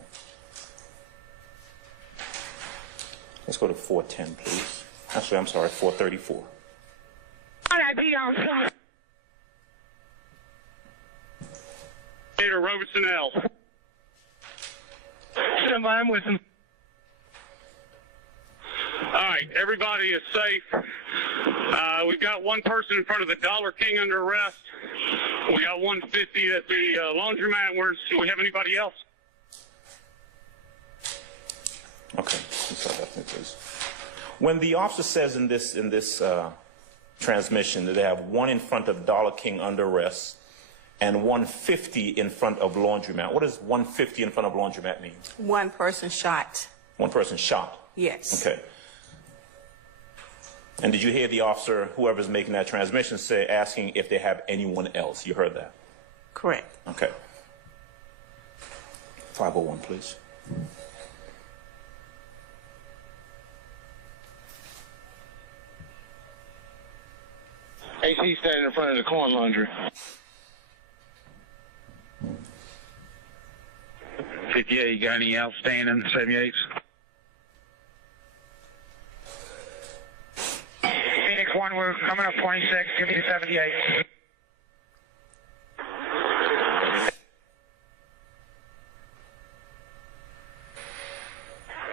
Let's go to 410, please. Actually, I'm sorry, 434. Peter Robertson L. I'm with him. All right, everybody is safe. We've got one person in front of the Dollar King under arrest. We got 150 at the laundromat. Do we have anybody else? Okay. Please. When the officer says in this transmission that they have one in front of Dollar King under arrest and 150 in front of laundromat, what does 150 in front of laundromat mean? One person shot. One person shot? Yes. Okay. And did you hear the officer, whoever's making that transmission, asking if they have anyone else? You heard that? Correct. Okay. 501, please. AC standing in front of the corn laundry. 58, you got any outstanding 78s? Phoenix 1, we're coming up 26, give me 78.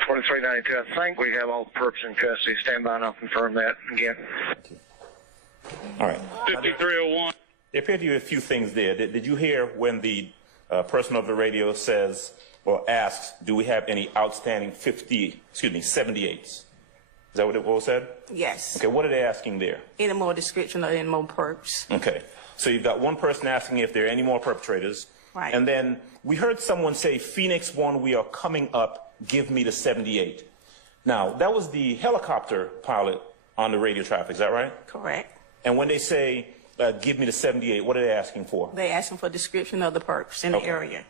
I think we have all the perps in custody. Stand by and I'll confirm that again. All right. 5301. There appeared to be a few things there. Did you hear when the person over the radio says or asks, do we have any outstanding 78s? Is that what it was said? Yes. Okay, what are they asking there? Any more description or any more perps? Okay, so you've got one person asking if there are any more perpetrators. Right. And then we heard someone say, Phoenix 1, we are coming up, give me the 78. Now, that was the helicopter pilot on the radio traffic, is that right? Correct. And when they say, give me the 78, what are they asking for? They asking for a description of the perps in the area.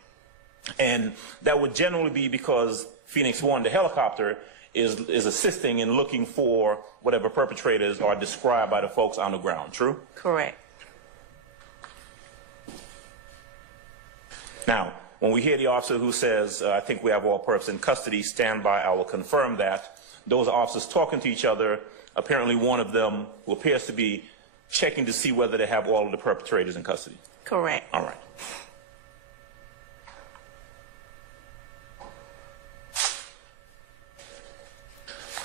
And that would generally be because Phoenix 1, the helicopter, is assisting in looking for whatever perpetrators are described by the folks on the ground, true? Correct. Now, when we hear the officer who says, I think we have all perps in custody, stand by, I will confirm that. Those officers talking to each other, apparently one of them who appears to be checking to see whether they have all of the perpetrators in custody. Correct. All right.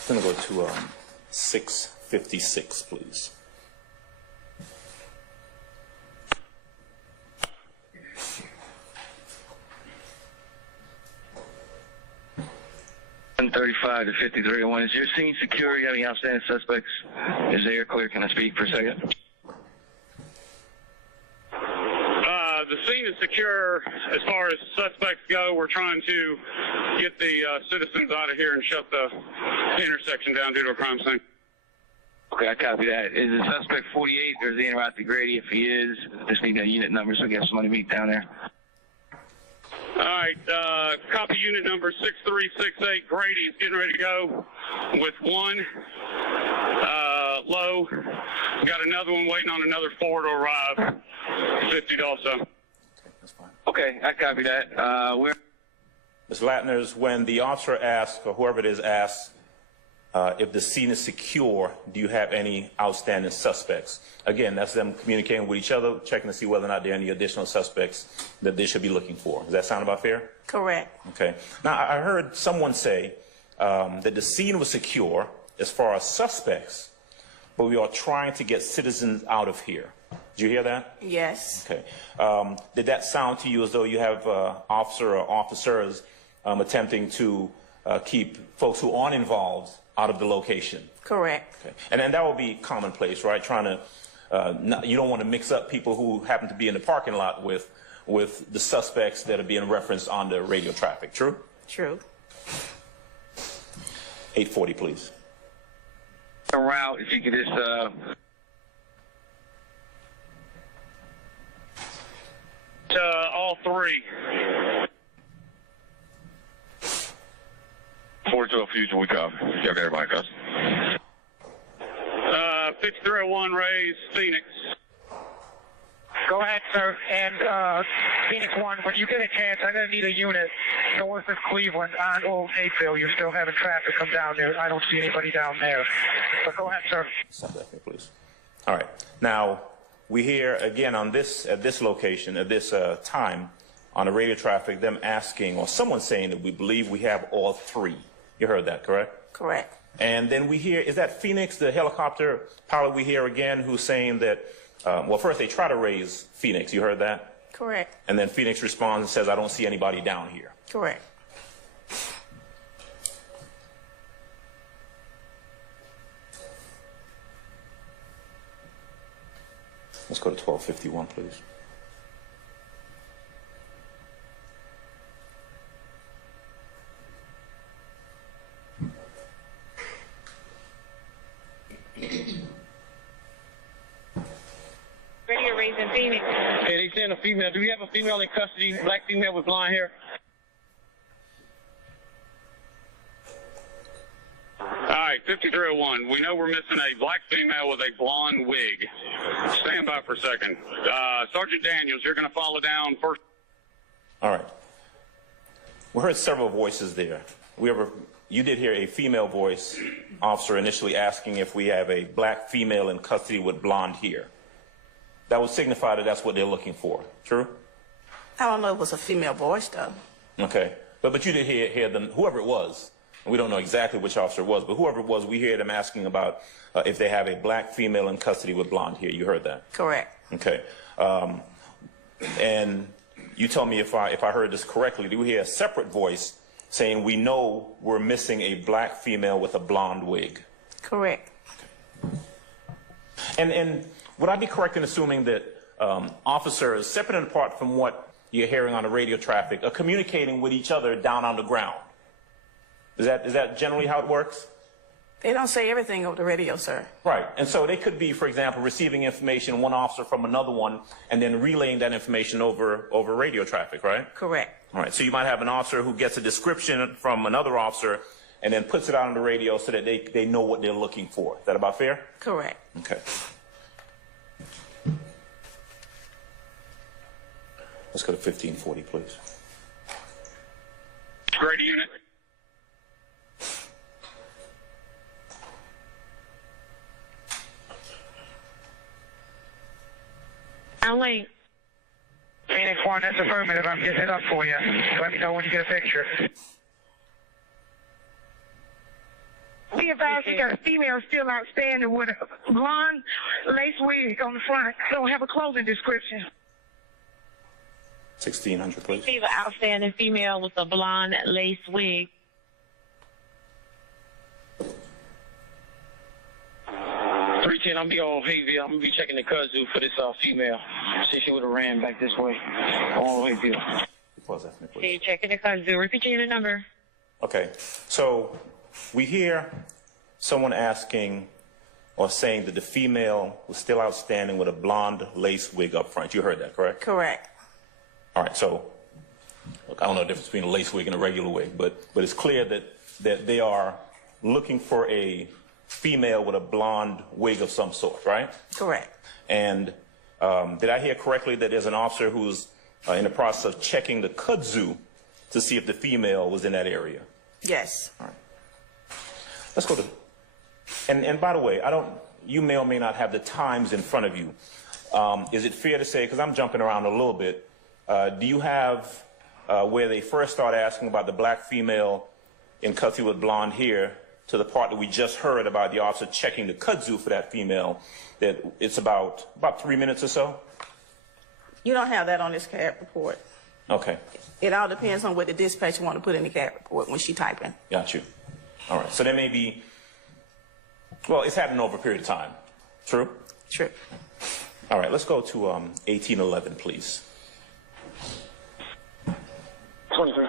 I'm going to go to 656, please. $135 to 5301. Is your scene secure? You have any outstanding suspects? Is the air clear? Can I speak for a second? The scene is secure as far as suspects go. We're trying to get the citizens out of here and shut the intersection down due to a crime scene. Okay, I copy that. Is the suspect 48 or is he in route to Grady? If he is, just need that unit number so we can have somebody meet down there. All right, copy unit number 6368. Grady is getting ready to go with one low. We got another one waiting on another 4 to arrive. 50 also. Okay, I copy that. Where? Ms. Latners, when the officer asks, or whoever it is asks, if the scene is secure, do you have any outstanding suspects? Again, that's them communicating with each other, checking to see whether or not there are any additional suspects that they should be looking for. Does that sound about fair? Correct. Okay. Now, I heard someone say that the scene was secure as far as suspects, but we are trying to get citizens out of here. Did you hear that? Yes. Okay. Did that sound to you as though you have officer or officers attempting to keep folks who aren't involved out of the location? Correct. Okay. And then that would be commonplace, right? Trying to, you don't want to mix up people who happen to be in the parking lot with the suspects that are being referenced on the radio traffic. True? True. 840, please. Route, if you could just all three. 412 Fusion, we copy. You got everybody, guys. 5301 Rays, Phoenix. Go ahead, sir. And Phoenix 1, when you get a chance, I'm going to need a unit north of Cleveland on Old Hayfield. You're still having traffic come down there. I don't see anybody down there. But go ahead, sir. Stop that here, please. All right. Now, we hear again on this, at this location, at this time, on the radio traffic, them asking, or someone saying that we believe we have all three. You heard that, correct? Correct. And then we hear, is that Phoenix, the helicopter pilot we hear again, who's saying that, well, first they try to raise Phoenix. You heard that? Correct. And then Phoenix responds and says, I don't see anybody down here. Correct. Let's go to 1251, please. Radio Rays in Phoenix. Hey, they saying a female. Do we have a female in custody, black female with blonde hair? All right, 5301. We know we're missing a black female with a blonde wig. Stand by for a second. Sergeant Daniels, you're going to follow down first. All right. We heard several voices there. You did hear a female voice officer initially asking if we have a black female in custody with blonde hair. That would signify that that's what they're looking for. True? I don't know if it was a female voice, though. Okay. But you did hear them, whoever it was. We don't know exactly which officer it was, but whoever it was, we hear them asking about if they have a black female in custody with blonde hair. You heard that? Correct. Okay. And you tell me if I heard this correctly. Do we hear a separate voice saying we know we're missing a black female with a blonde wig? Correct. And would I be correct in assuming that officers, separate and apart from what you're hearing on the radio traffic, are communicating with each other down on the ground? Is that generally how it works? They don't say everything over the radio, sir. Right. And so they could be, for example, receiving information, one officer from another one, and then relaying that information over radio traffic, right? Correct. All right. So you might have an officer who gets a description from another officer and then puts it out on the radio so that they know what they're looking for. Is that about fair? Correct. Okay. Let's go to 1540, please. Great unit. Link. Phoenix 1, that's affirmative. I'm getting it up for you. Let me know when you get a picture. Be advised, you got a female still outstanding with a blonde lace wig on the front. Don't have a clothing description. 1600, please. See the outstanding female with a blonde lace wig. 310, I'm be on Hayville. I'm going to be checking the kudzu for this female. See if she would have ran back this way on Hayville. Pause that for me, please. See, checking the kudzu. Repeat your number. Okay. So we hear someone asking or saying that the female was still outstanding with a blonde lace wig up front. You heard that, correct? Correct. All right. So look, I don't know the difference between a lace wig and a regular wig, but it's clear that they are looking for a female with a blonde wig of some sort, right? Correct. And did I hear correctly that there's an officer who's in the process of checking the kudzu to see if the female was in that area? Yes. All right. Let's go to, and by the way, you may or may not have the times in front of you. Is it fair to say, because I'm jumping around a little bit, do you have where they first start asking about the black female in custody with blonde hair to the part that we just heard about the officer checking the kudzu for that female, that it's about 3 minutes or so? You don't have that on this CAD report. Okay. It all depends on what the dispatcher want to put in the CAD report when she type in. Got you. All right. So there may be, well, it's happening over a period of time. True? True. All right. Let's go to 1811, please. 23.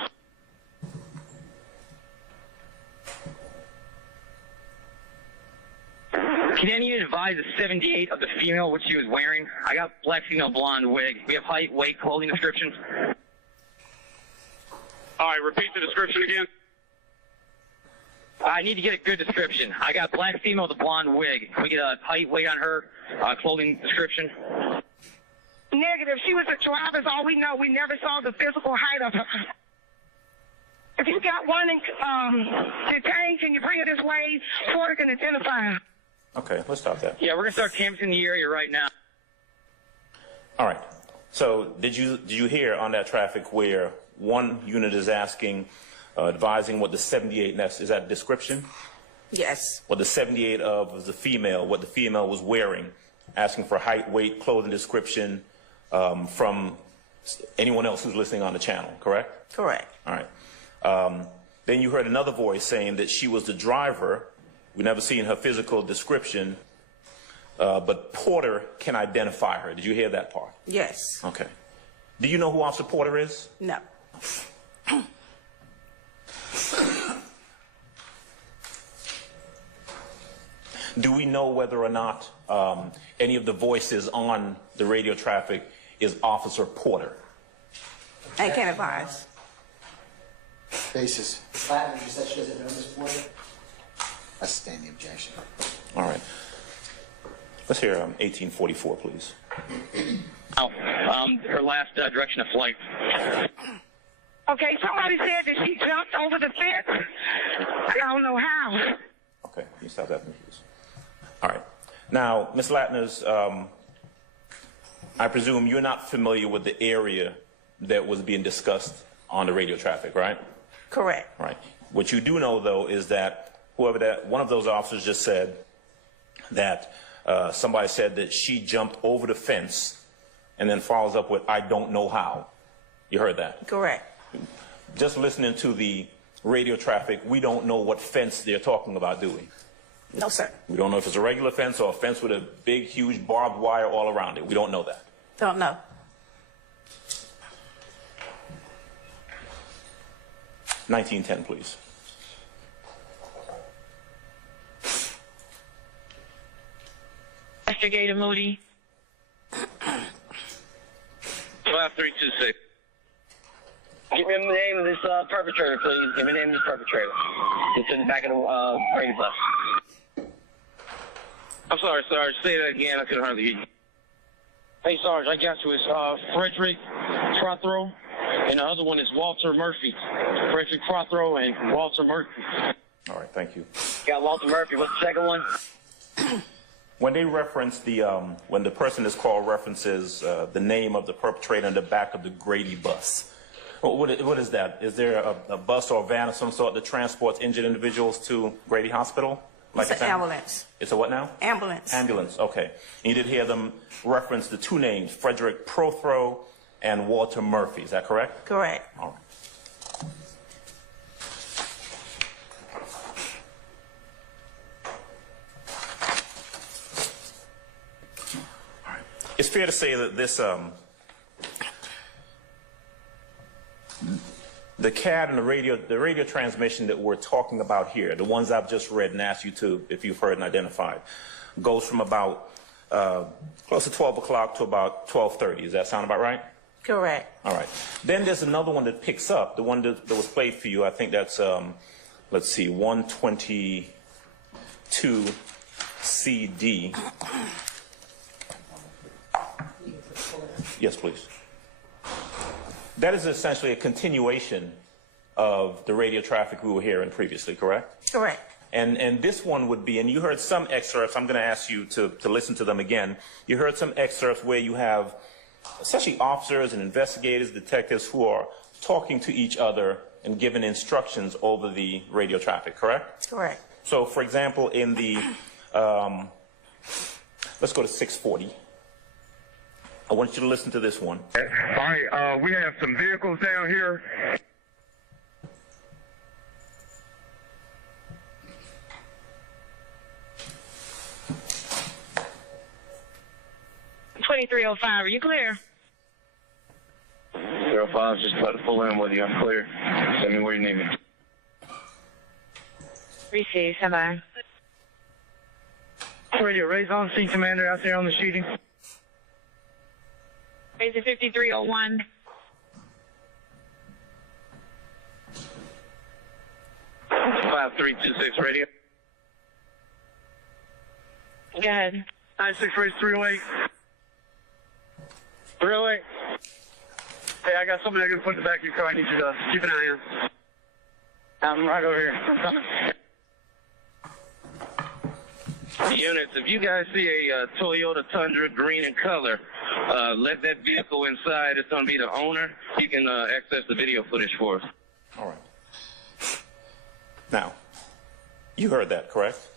Can any of you advise the 78 of the female what she was wearing? I got black female blonde wig. We have height, weight, clothing description. All right, repeat the description again. I need to get a good description. I got black female with a blonde wig. Can we get a height, weight on her, clothing description? Negative. She was a driver, is all we know. We never saw the physical height of her. If you got one detained, can you bring it this way? Porter can identify her. Okay, let's stop that. Yeah, we're gonna start canvassing the area right now. All right. So did you hear on that traffic where one unit is asking, advising what the 78 is that description? Yes. What the 78 of was the female, what the female was wearing, asking for height, weight, clothing description from anyone else who's listening on the channel, correct? Correct. All right. Then you heard another voice saying that she was the driver. We never seen her physical description, but Porter can identify her. Did you hear that part? Yes. Okay. Do you know who Officer Porter is? No. Do we know whether or not any of the voices on the radio traffic is Officer Porter? I can't advise. Basis. Platinum, she said she doesn't know this Porter. I stand the objection. All right. Let's hear 1844, please. Her last direction of flight. Okay, somebody said that she jumped over the fence. I don't know how. Okay, you stop that, please. All right. Now, Ms. Latner's, I presume you're not familiar with the area that was being discussed on the radio traffic, right? Correct. Right. What you do know, though, is that one of those officers just said that somebody said that she jumped over the fence and then follows up with, I don't know how. You heard that? Correct. Just listening to the radio traffic, we don't know what fence they're talking about, do we? No, sir. We don't know if it's a regular fence or a fence with a big, huge barbed wire all around it. We don't know that. Don't know. $19.10, please. Investigator Moody. 5326. Give me the name of this perpetrator, please. Give me the name of this perpetrator. It's in the back of the Brady bus. I'm sorry, Sarge. Say that again. I couldn't hardly hear you. Hey, Sarge, I got you. It's Frederick Prothero, and the other one is Walter Murphy. Frederick Prothero and Walter Murphy. All right, thank you. Got Walter Murphy. What's the second one? When they reference when the person is called references the name of the perpetrator in the back of the Grady bus, what is that? Is there a bus or a van of some sort that transports injured individuals to Grady Hospital? Like It's an ambulance. It's a what now? Ambulance. Ambulance, okay. And you did hear them reference the two names, Frederick Prothero and Walter Murphy. Is that correct? Correct. All right. It's fair to say that this, the CAD and the radio transmission that we're talking about here, the ones I've just read and asked you to, if you've heard and identified, goes from about close to 12 o'clock to about 12:30. Does that sound about right? Correct. All right. Then there's another one that picks up, the one that was played for you. I think that's, let's see, 122 CD. Yes, please. That is essentially a continuation of the radio traffic we were hearing previously, correct? Correct. And this one would be, and you heard some excerpts, I'm going to ask you to listen to them again. You heard some excerpts where you have essentially officers and investigators, detectives who are talking to each other and giving instructions over the radio traffic, correct? Correct. So, for example, in the, let's go to 640. I want you to listen to this one. All right, we have some vehicles down here. $23.05. Are you clear? 05, just about to pull in with you. I'm clear. Send me where you need me. Received. Bye-bye. Radio Ray's on scene, Commander, out there on the shooting. Raise it 5301. 5326 radio. Go ahead. 963-308. 308. Hey, I got somebody going to put in the back of your car. I need you to keep an eye on. I'm right over here. I'm coming. Units, if you guys see a Toyota Tundra green in color, let that vehicle inside. It's going to be the owner. You can access the video footage for us. All right. Now, you heard that, correct?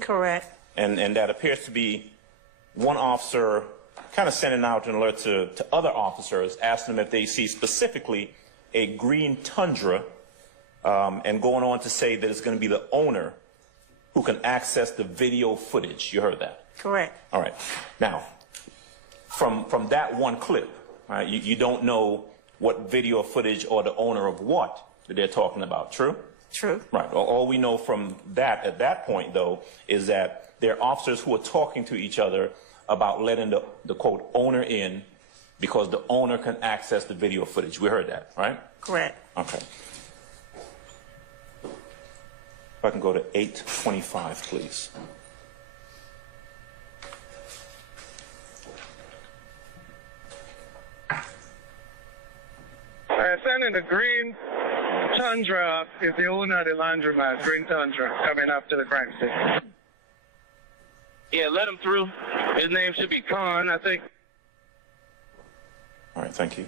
Correct. And that appears to be one officer kind of sending out an alert to other officers, asking them if they see specifically a green Tundra, and going on to say that it's going to be the owner who can access the video footage. You heard that? Correct. All right. Now, from that one clip, right, you don't know what video footage or the owner of what that they're talking about, true? True. Right. All we know from that at that point, though, is that there are officers who are talking to each other about letting the quote owner in because the owner can access the video footage. We heard that, right? Correct. Okay. If I can go to 825, please. Sending the green Tundra is the owner of the laundromat, green Tundra, coming up to the crime scene. Yeah, let him through. His name should be Khan, I think. All right, thank you.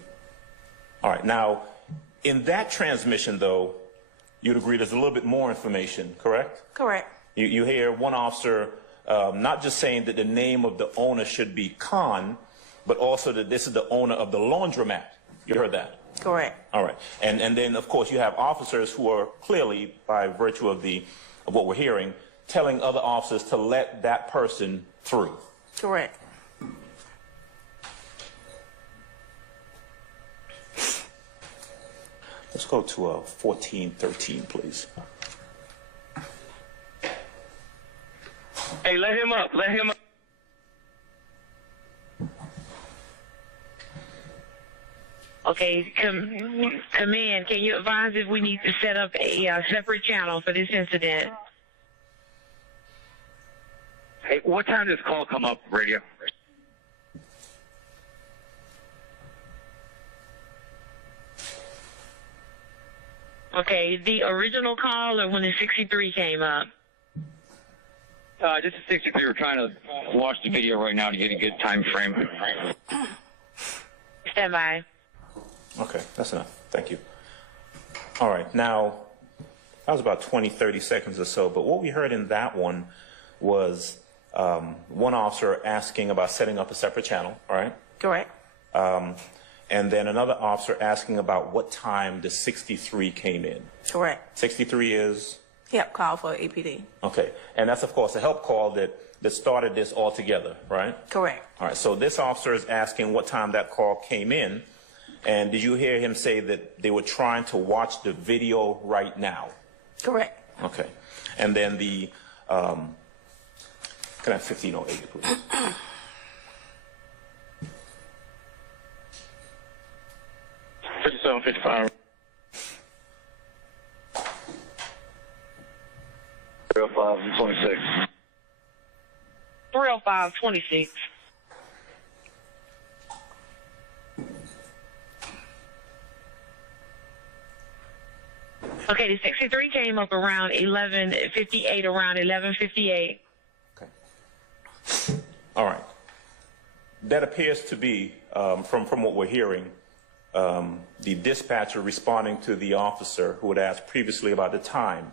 All right, now, in that transmission, though, you'd agree there's a little bit more information, correct? Correct. You hear one officer not just saying that the name of the owner should be Khan, but also that this is the owner of the laundromat. You heard that? Correct. All right. And then, of course, you have officers who are clearly, by virtue of what we're hearing, telling other officers to let that person through. Correct. Let's go to 1413, please. Hey, let him up. Let him up. Okay, command, can you advise if we need to set up a separate channel for this incident? Hey, what time does call come up, radio? Okay, the original call or when the 63 came up? Just a 63. We're trying to watch the video right now to get a good time frame. Stand by. Okay, that's enough. Thank you. All right, now, that was about 20, 30 seconds or so, but what we heard in that one was one officer asking about setting up a separate channel, all right? Correct. And then another officer asking about what time the 63 came in. Correct. 63 is? Yep, call for APD. Okay, and that's, of course, a help call that started this all together, right? Correct. All right, so this officer is asking what time that call came in, and did you hear him say that they were trying to watch the video right now? Correct. Okay, and then the, can I have 1508, please? 5755. 305-26. 305-26. Okay, the 63 came up around 11:58, around 11:58. All right. That appears to be, from what we're hearing, the dispatcher responding to the officer who had asked previously about the time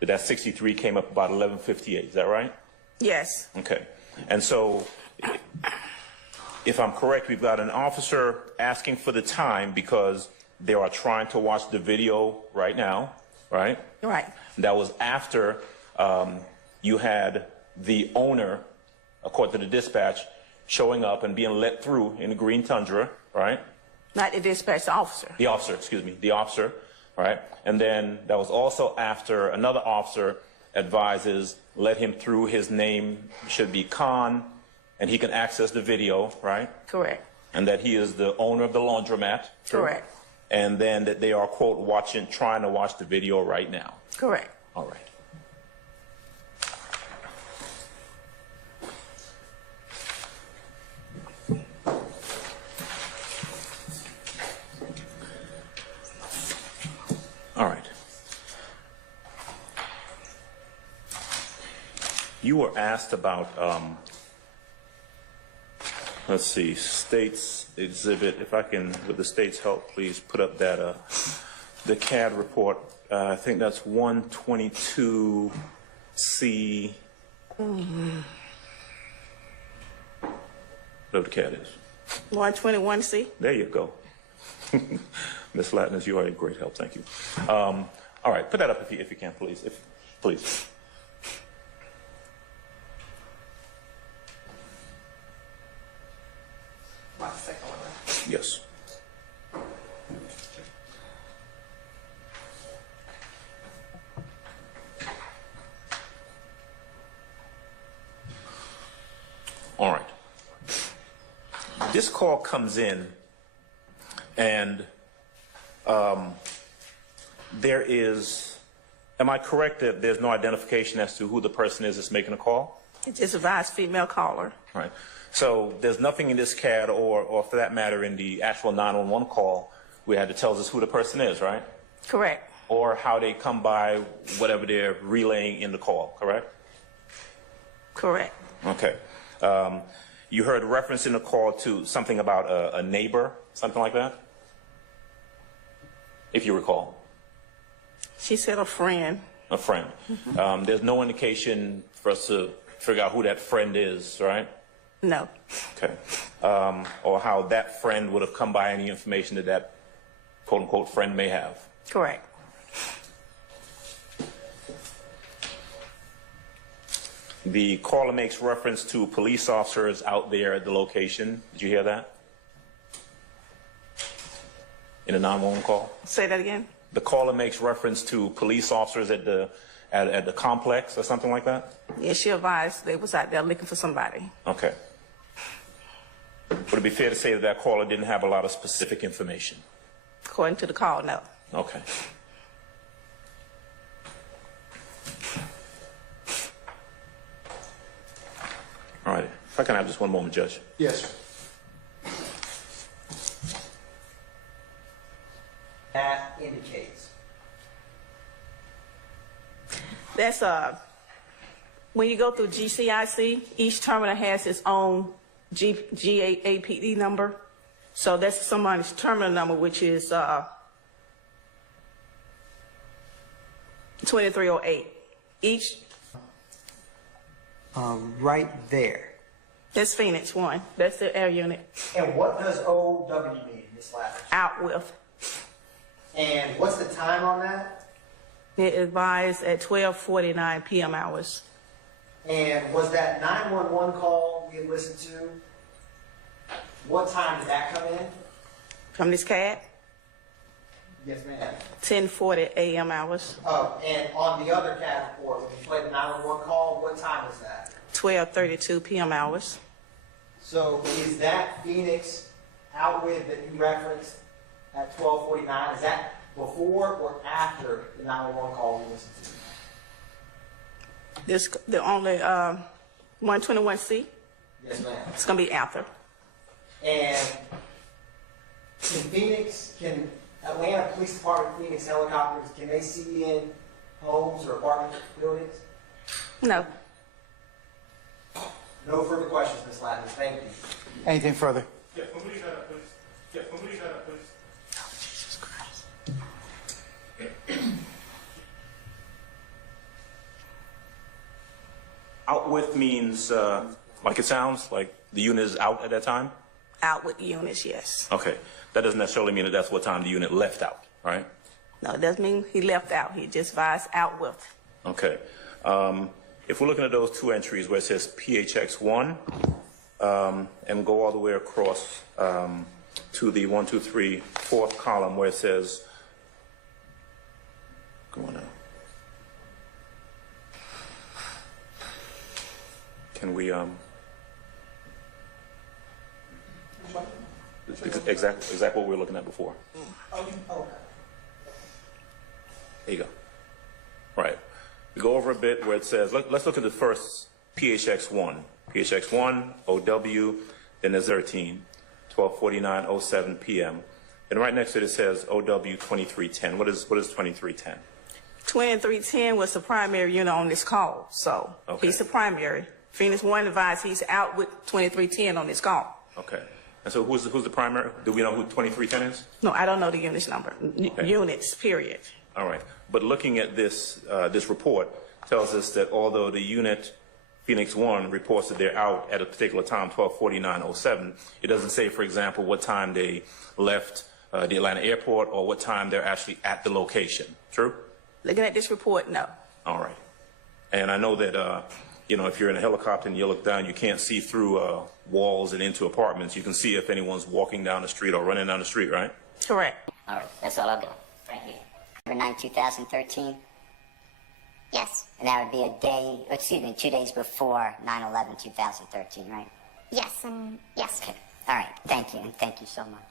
that 63 came up about 11:58. Is that right? Yes. Okay. And so, if I'm correct, we've got an officer asking for the time because they are trying to watch the video right now, right? Right. That was after you had the owner, according to the dispatch, showing up and being let through in the green Tundra, right? Not the dispatch, the officer. The officer, excuse me, the officer, right? And then that was also after another officer advises, let him through, his name should be Khan, and he can access the video, right? Correct. And that he is the owner of the laundromat. Correct. And then that they are, quote, trying to watch the video right now. Correct. All right. All right. You were asked about, let's see, State's exhibit. If I can, with the State's help, please put up that, the CAD report. I think that's 122C. Whatever the CAD is. 121C. There you go. Ms. Latners, you are a great help. Thank you. All right, put that up if you can, please. Please. Yes. All right. This call comes in, and there is, am I correct that there's no identification as to who the person is that's making a call? It just advised female caller. Right. So there's nothing in this CAD or for that matter in the actual 911 call where it tells us who the person is, right? Correct. Or how they come by whatever they're relaying in the call, correct? Correct. Okay. You heard reference in the call to something about a neighbor, something like that? If you recall. She said a friend. A friend. Mm-hmm. There's no indication for us to figure out who that friend is, right? No. Okay. Or how that friend would have come by any information that that quote-unquote friend may have. Correct. The caller makes reference to police officers out there at the location. Did you hear that? In a 911 call? Say that again? The caller makes reference to police officers at the complex or something like that? Yeah, she advised they was out there looking for somebody. Okay. Would it be fair to say that that caller didn't have a lot of specific information? According to the call, no. Okay. All right. If I can have just one moment, Judge. Yes, sir. That indicates. That's when you go through GCIC, each terminal has its own GAPD number. So that's somebody's terminal number, which is 2308. Each. Right there. That's Phoenix 1. That's the air unit. And what does OW mean, Ms. Latners? Out with. And what's the time on that? It advised at 12:49 p.m. hours. And was that 911 call we had listened to? What time did that come in? From this CAD? Yes, ma'am. 10:40 a.m. hours. Oh, and on the other CAD report, when you played the 911 call, what time was that? 12:32 p.m. hours. So is that Phoenix outwith that you referenced at 12:49? Is that before or after the 911 call we listened to? This the only 121C. Yes, ma'am. It's gonna be after. And in Phoenix, can Atlanta Police Department, Phoenix helicopters, can they see in homes or apartment buildings? No. No further questions, Ms. Latners. Thank you. Anything further? Yeah, can we that up, please? Yeah, can we that up, please? Oh, Jesus Christ. Out with means, like it sounds, like the unit is out at that time? Out with the units, yes. Okay. That doesn't necessarily mean that that's what time the unit left out, right? No, it doesn't mean he left out. He just advised out with. Okay. If we're looking at those two entries where it says PHX1, and go all the way across to the 1, 2, 3, fourth column where it says, go on now. Can we, exactly what we were looking at before. Oh, okay. There you go. Right. go over a bit where it says, let's look at the first PHX1. PHX1, OW, then there's 13, 12:49:07 p.m. And right next to it, it says OW 2310. What is 2310? 2310 was the primary unit on this call, so he's the primary. Phoenix 1 advised he's out with 2310 on this call. Okay. And so who's the primary? Do we know who 2310 is? No, I don't know the unit's number. Units, period. All right. But looking at this report tells us that although the unit Phoenix 1 reports that they're out at a particular time, 12:49:07, it doesn't say, for example, what time they left the Atlanta airport or what time they're actually at the location. True? Looking at this report, no. All right. And I know that, if you're in a helicopter and you look down, you can't see through walls and into apartments. You can see if anyone's walking down the street or running down the street, right? Correct. All right, that's all I'll do. Thank you. November 9, 2013? Yes. And that would be 2 days before 9/11, 2013, right? Yes, and yes. Okay. All right, thank you, and thank you so much.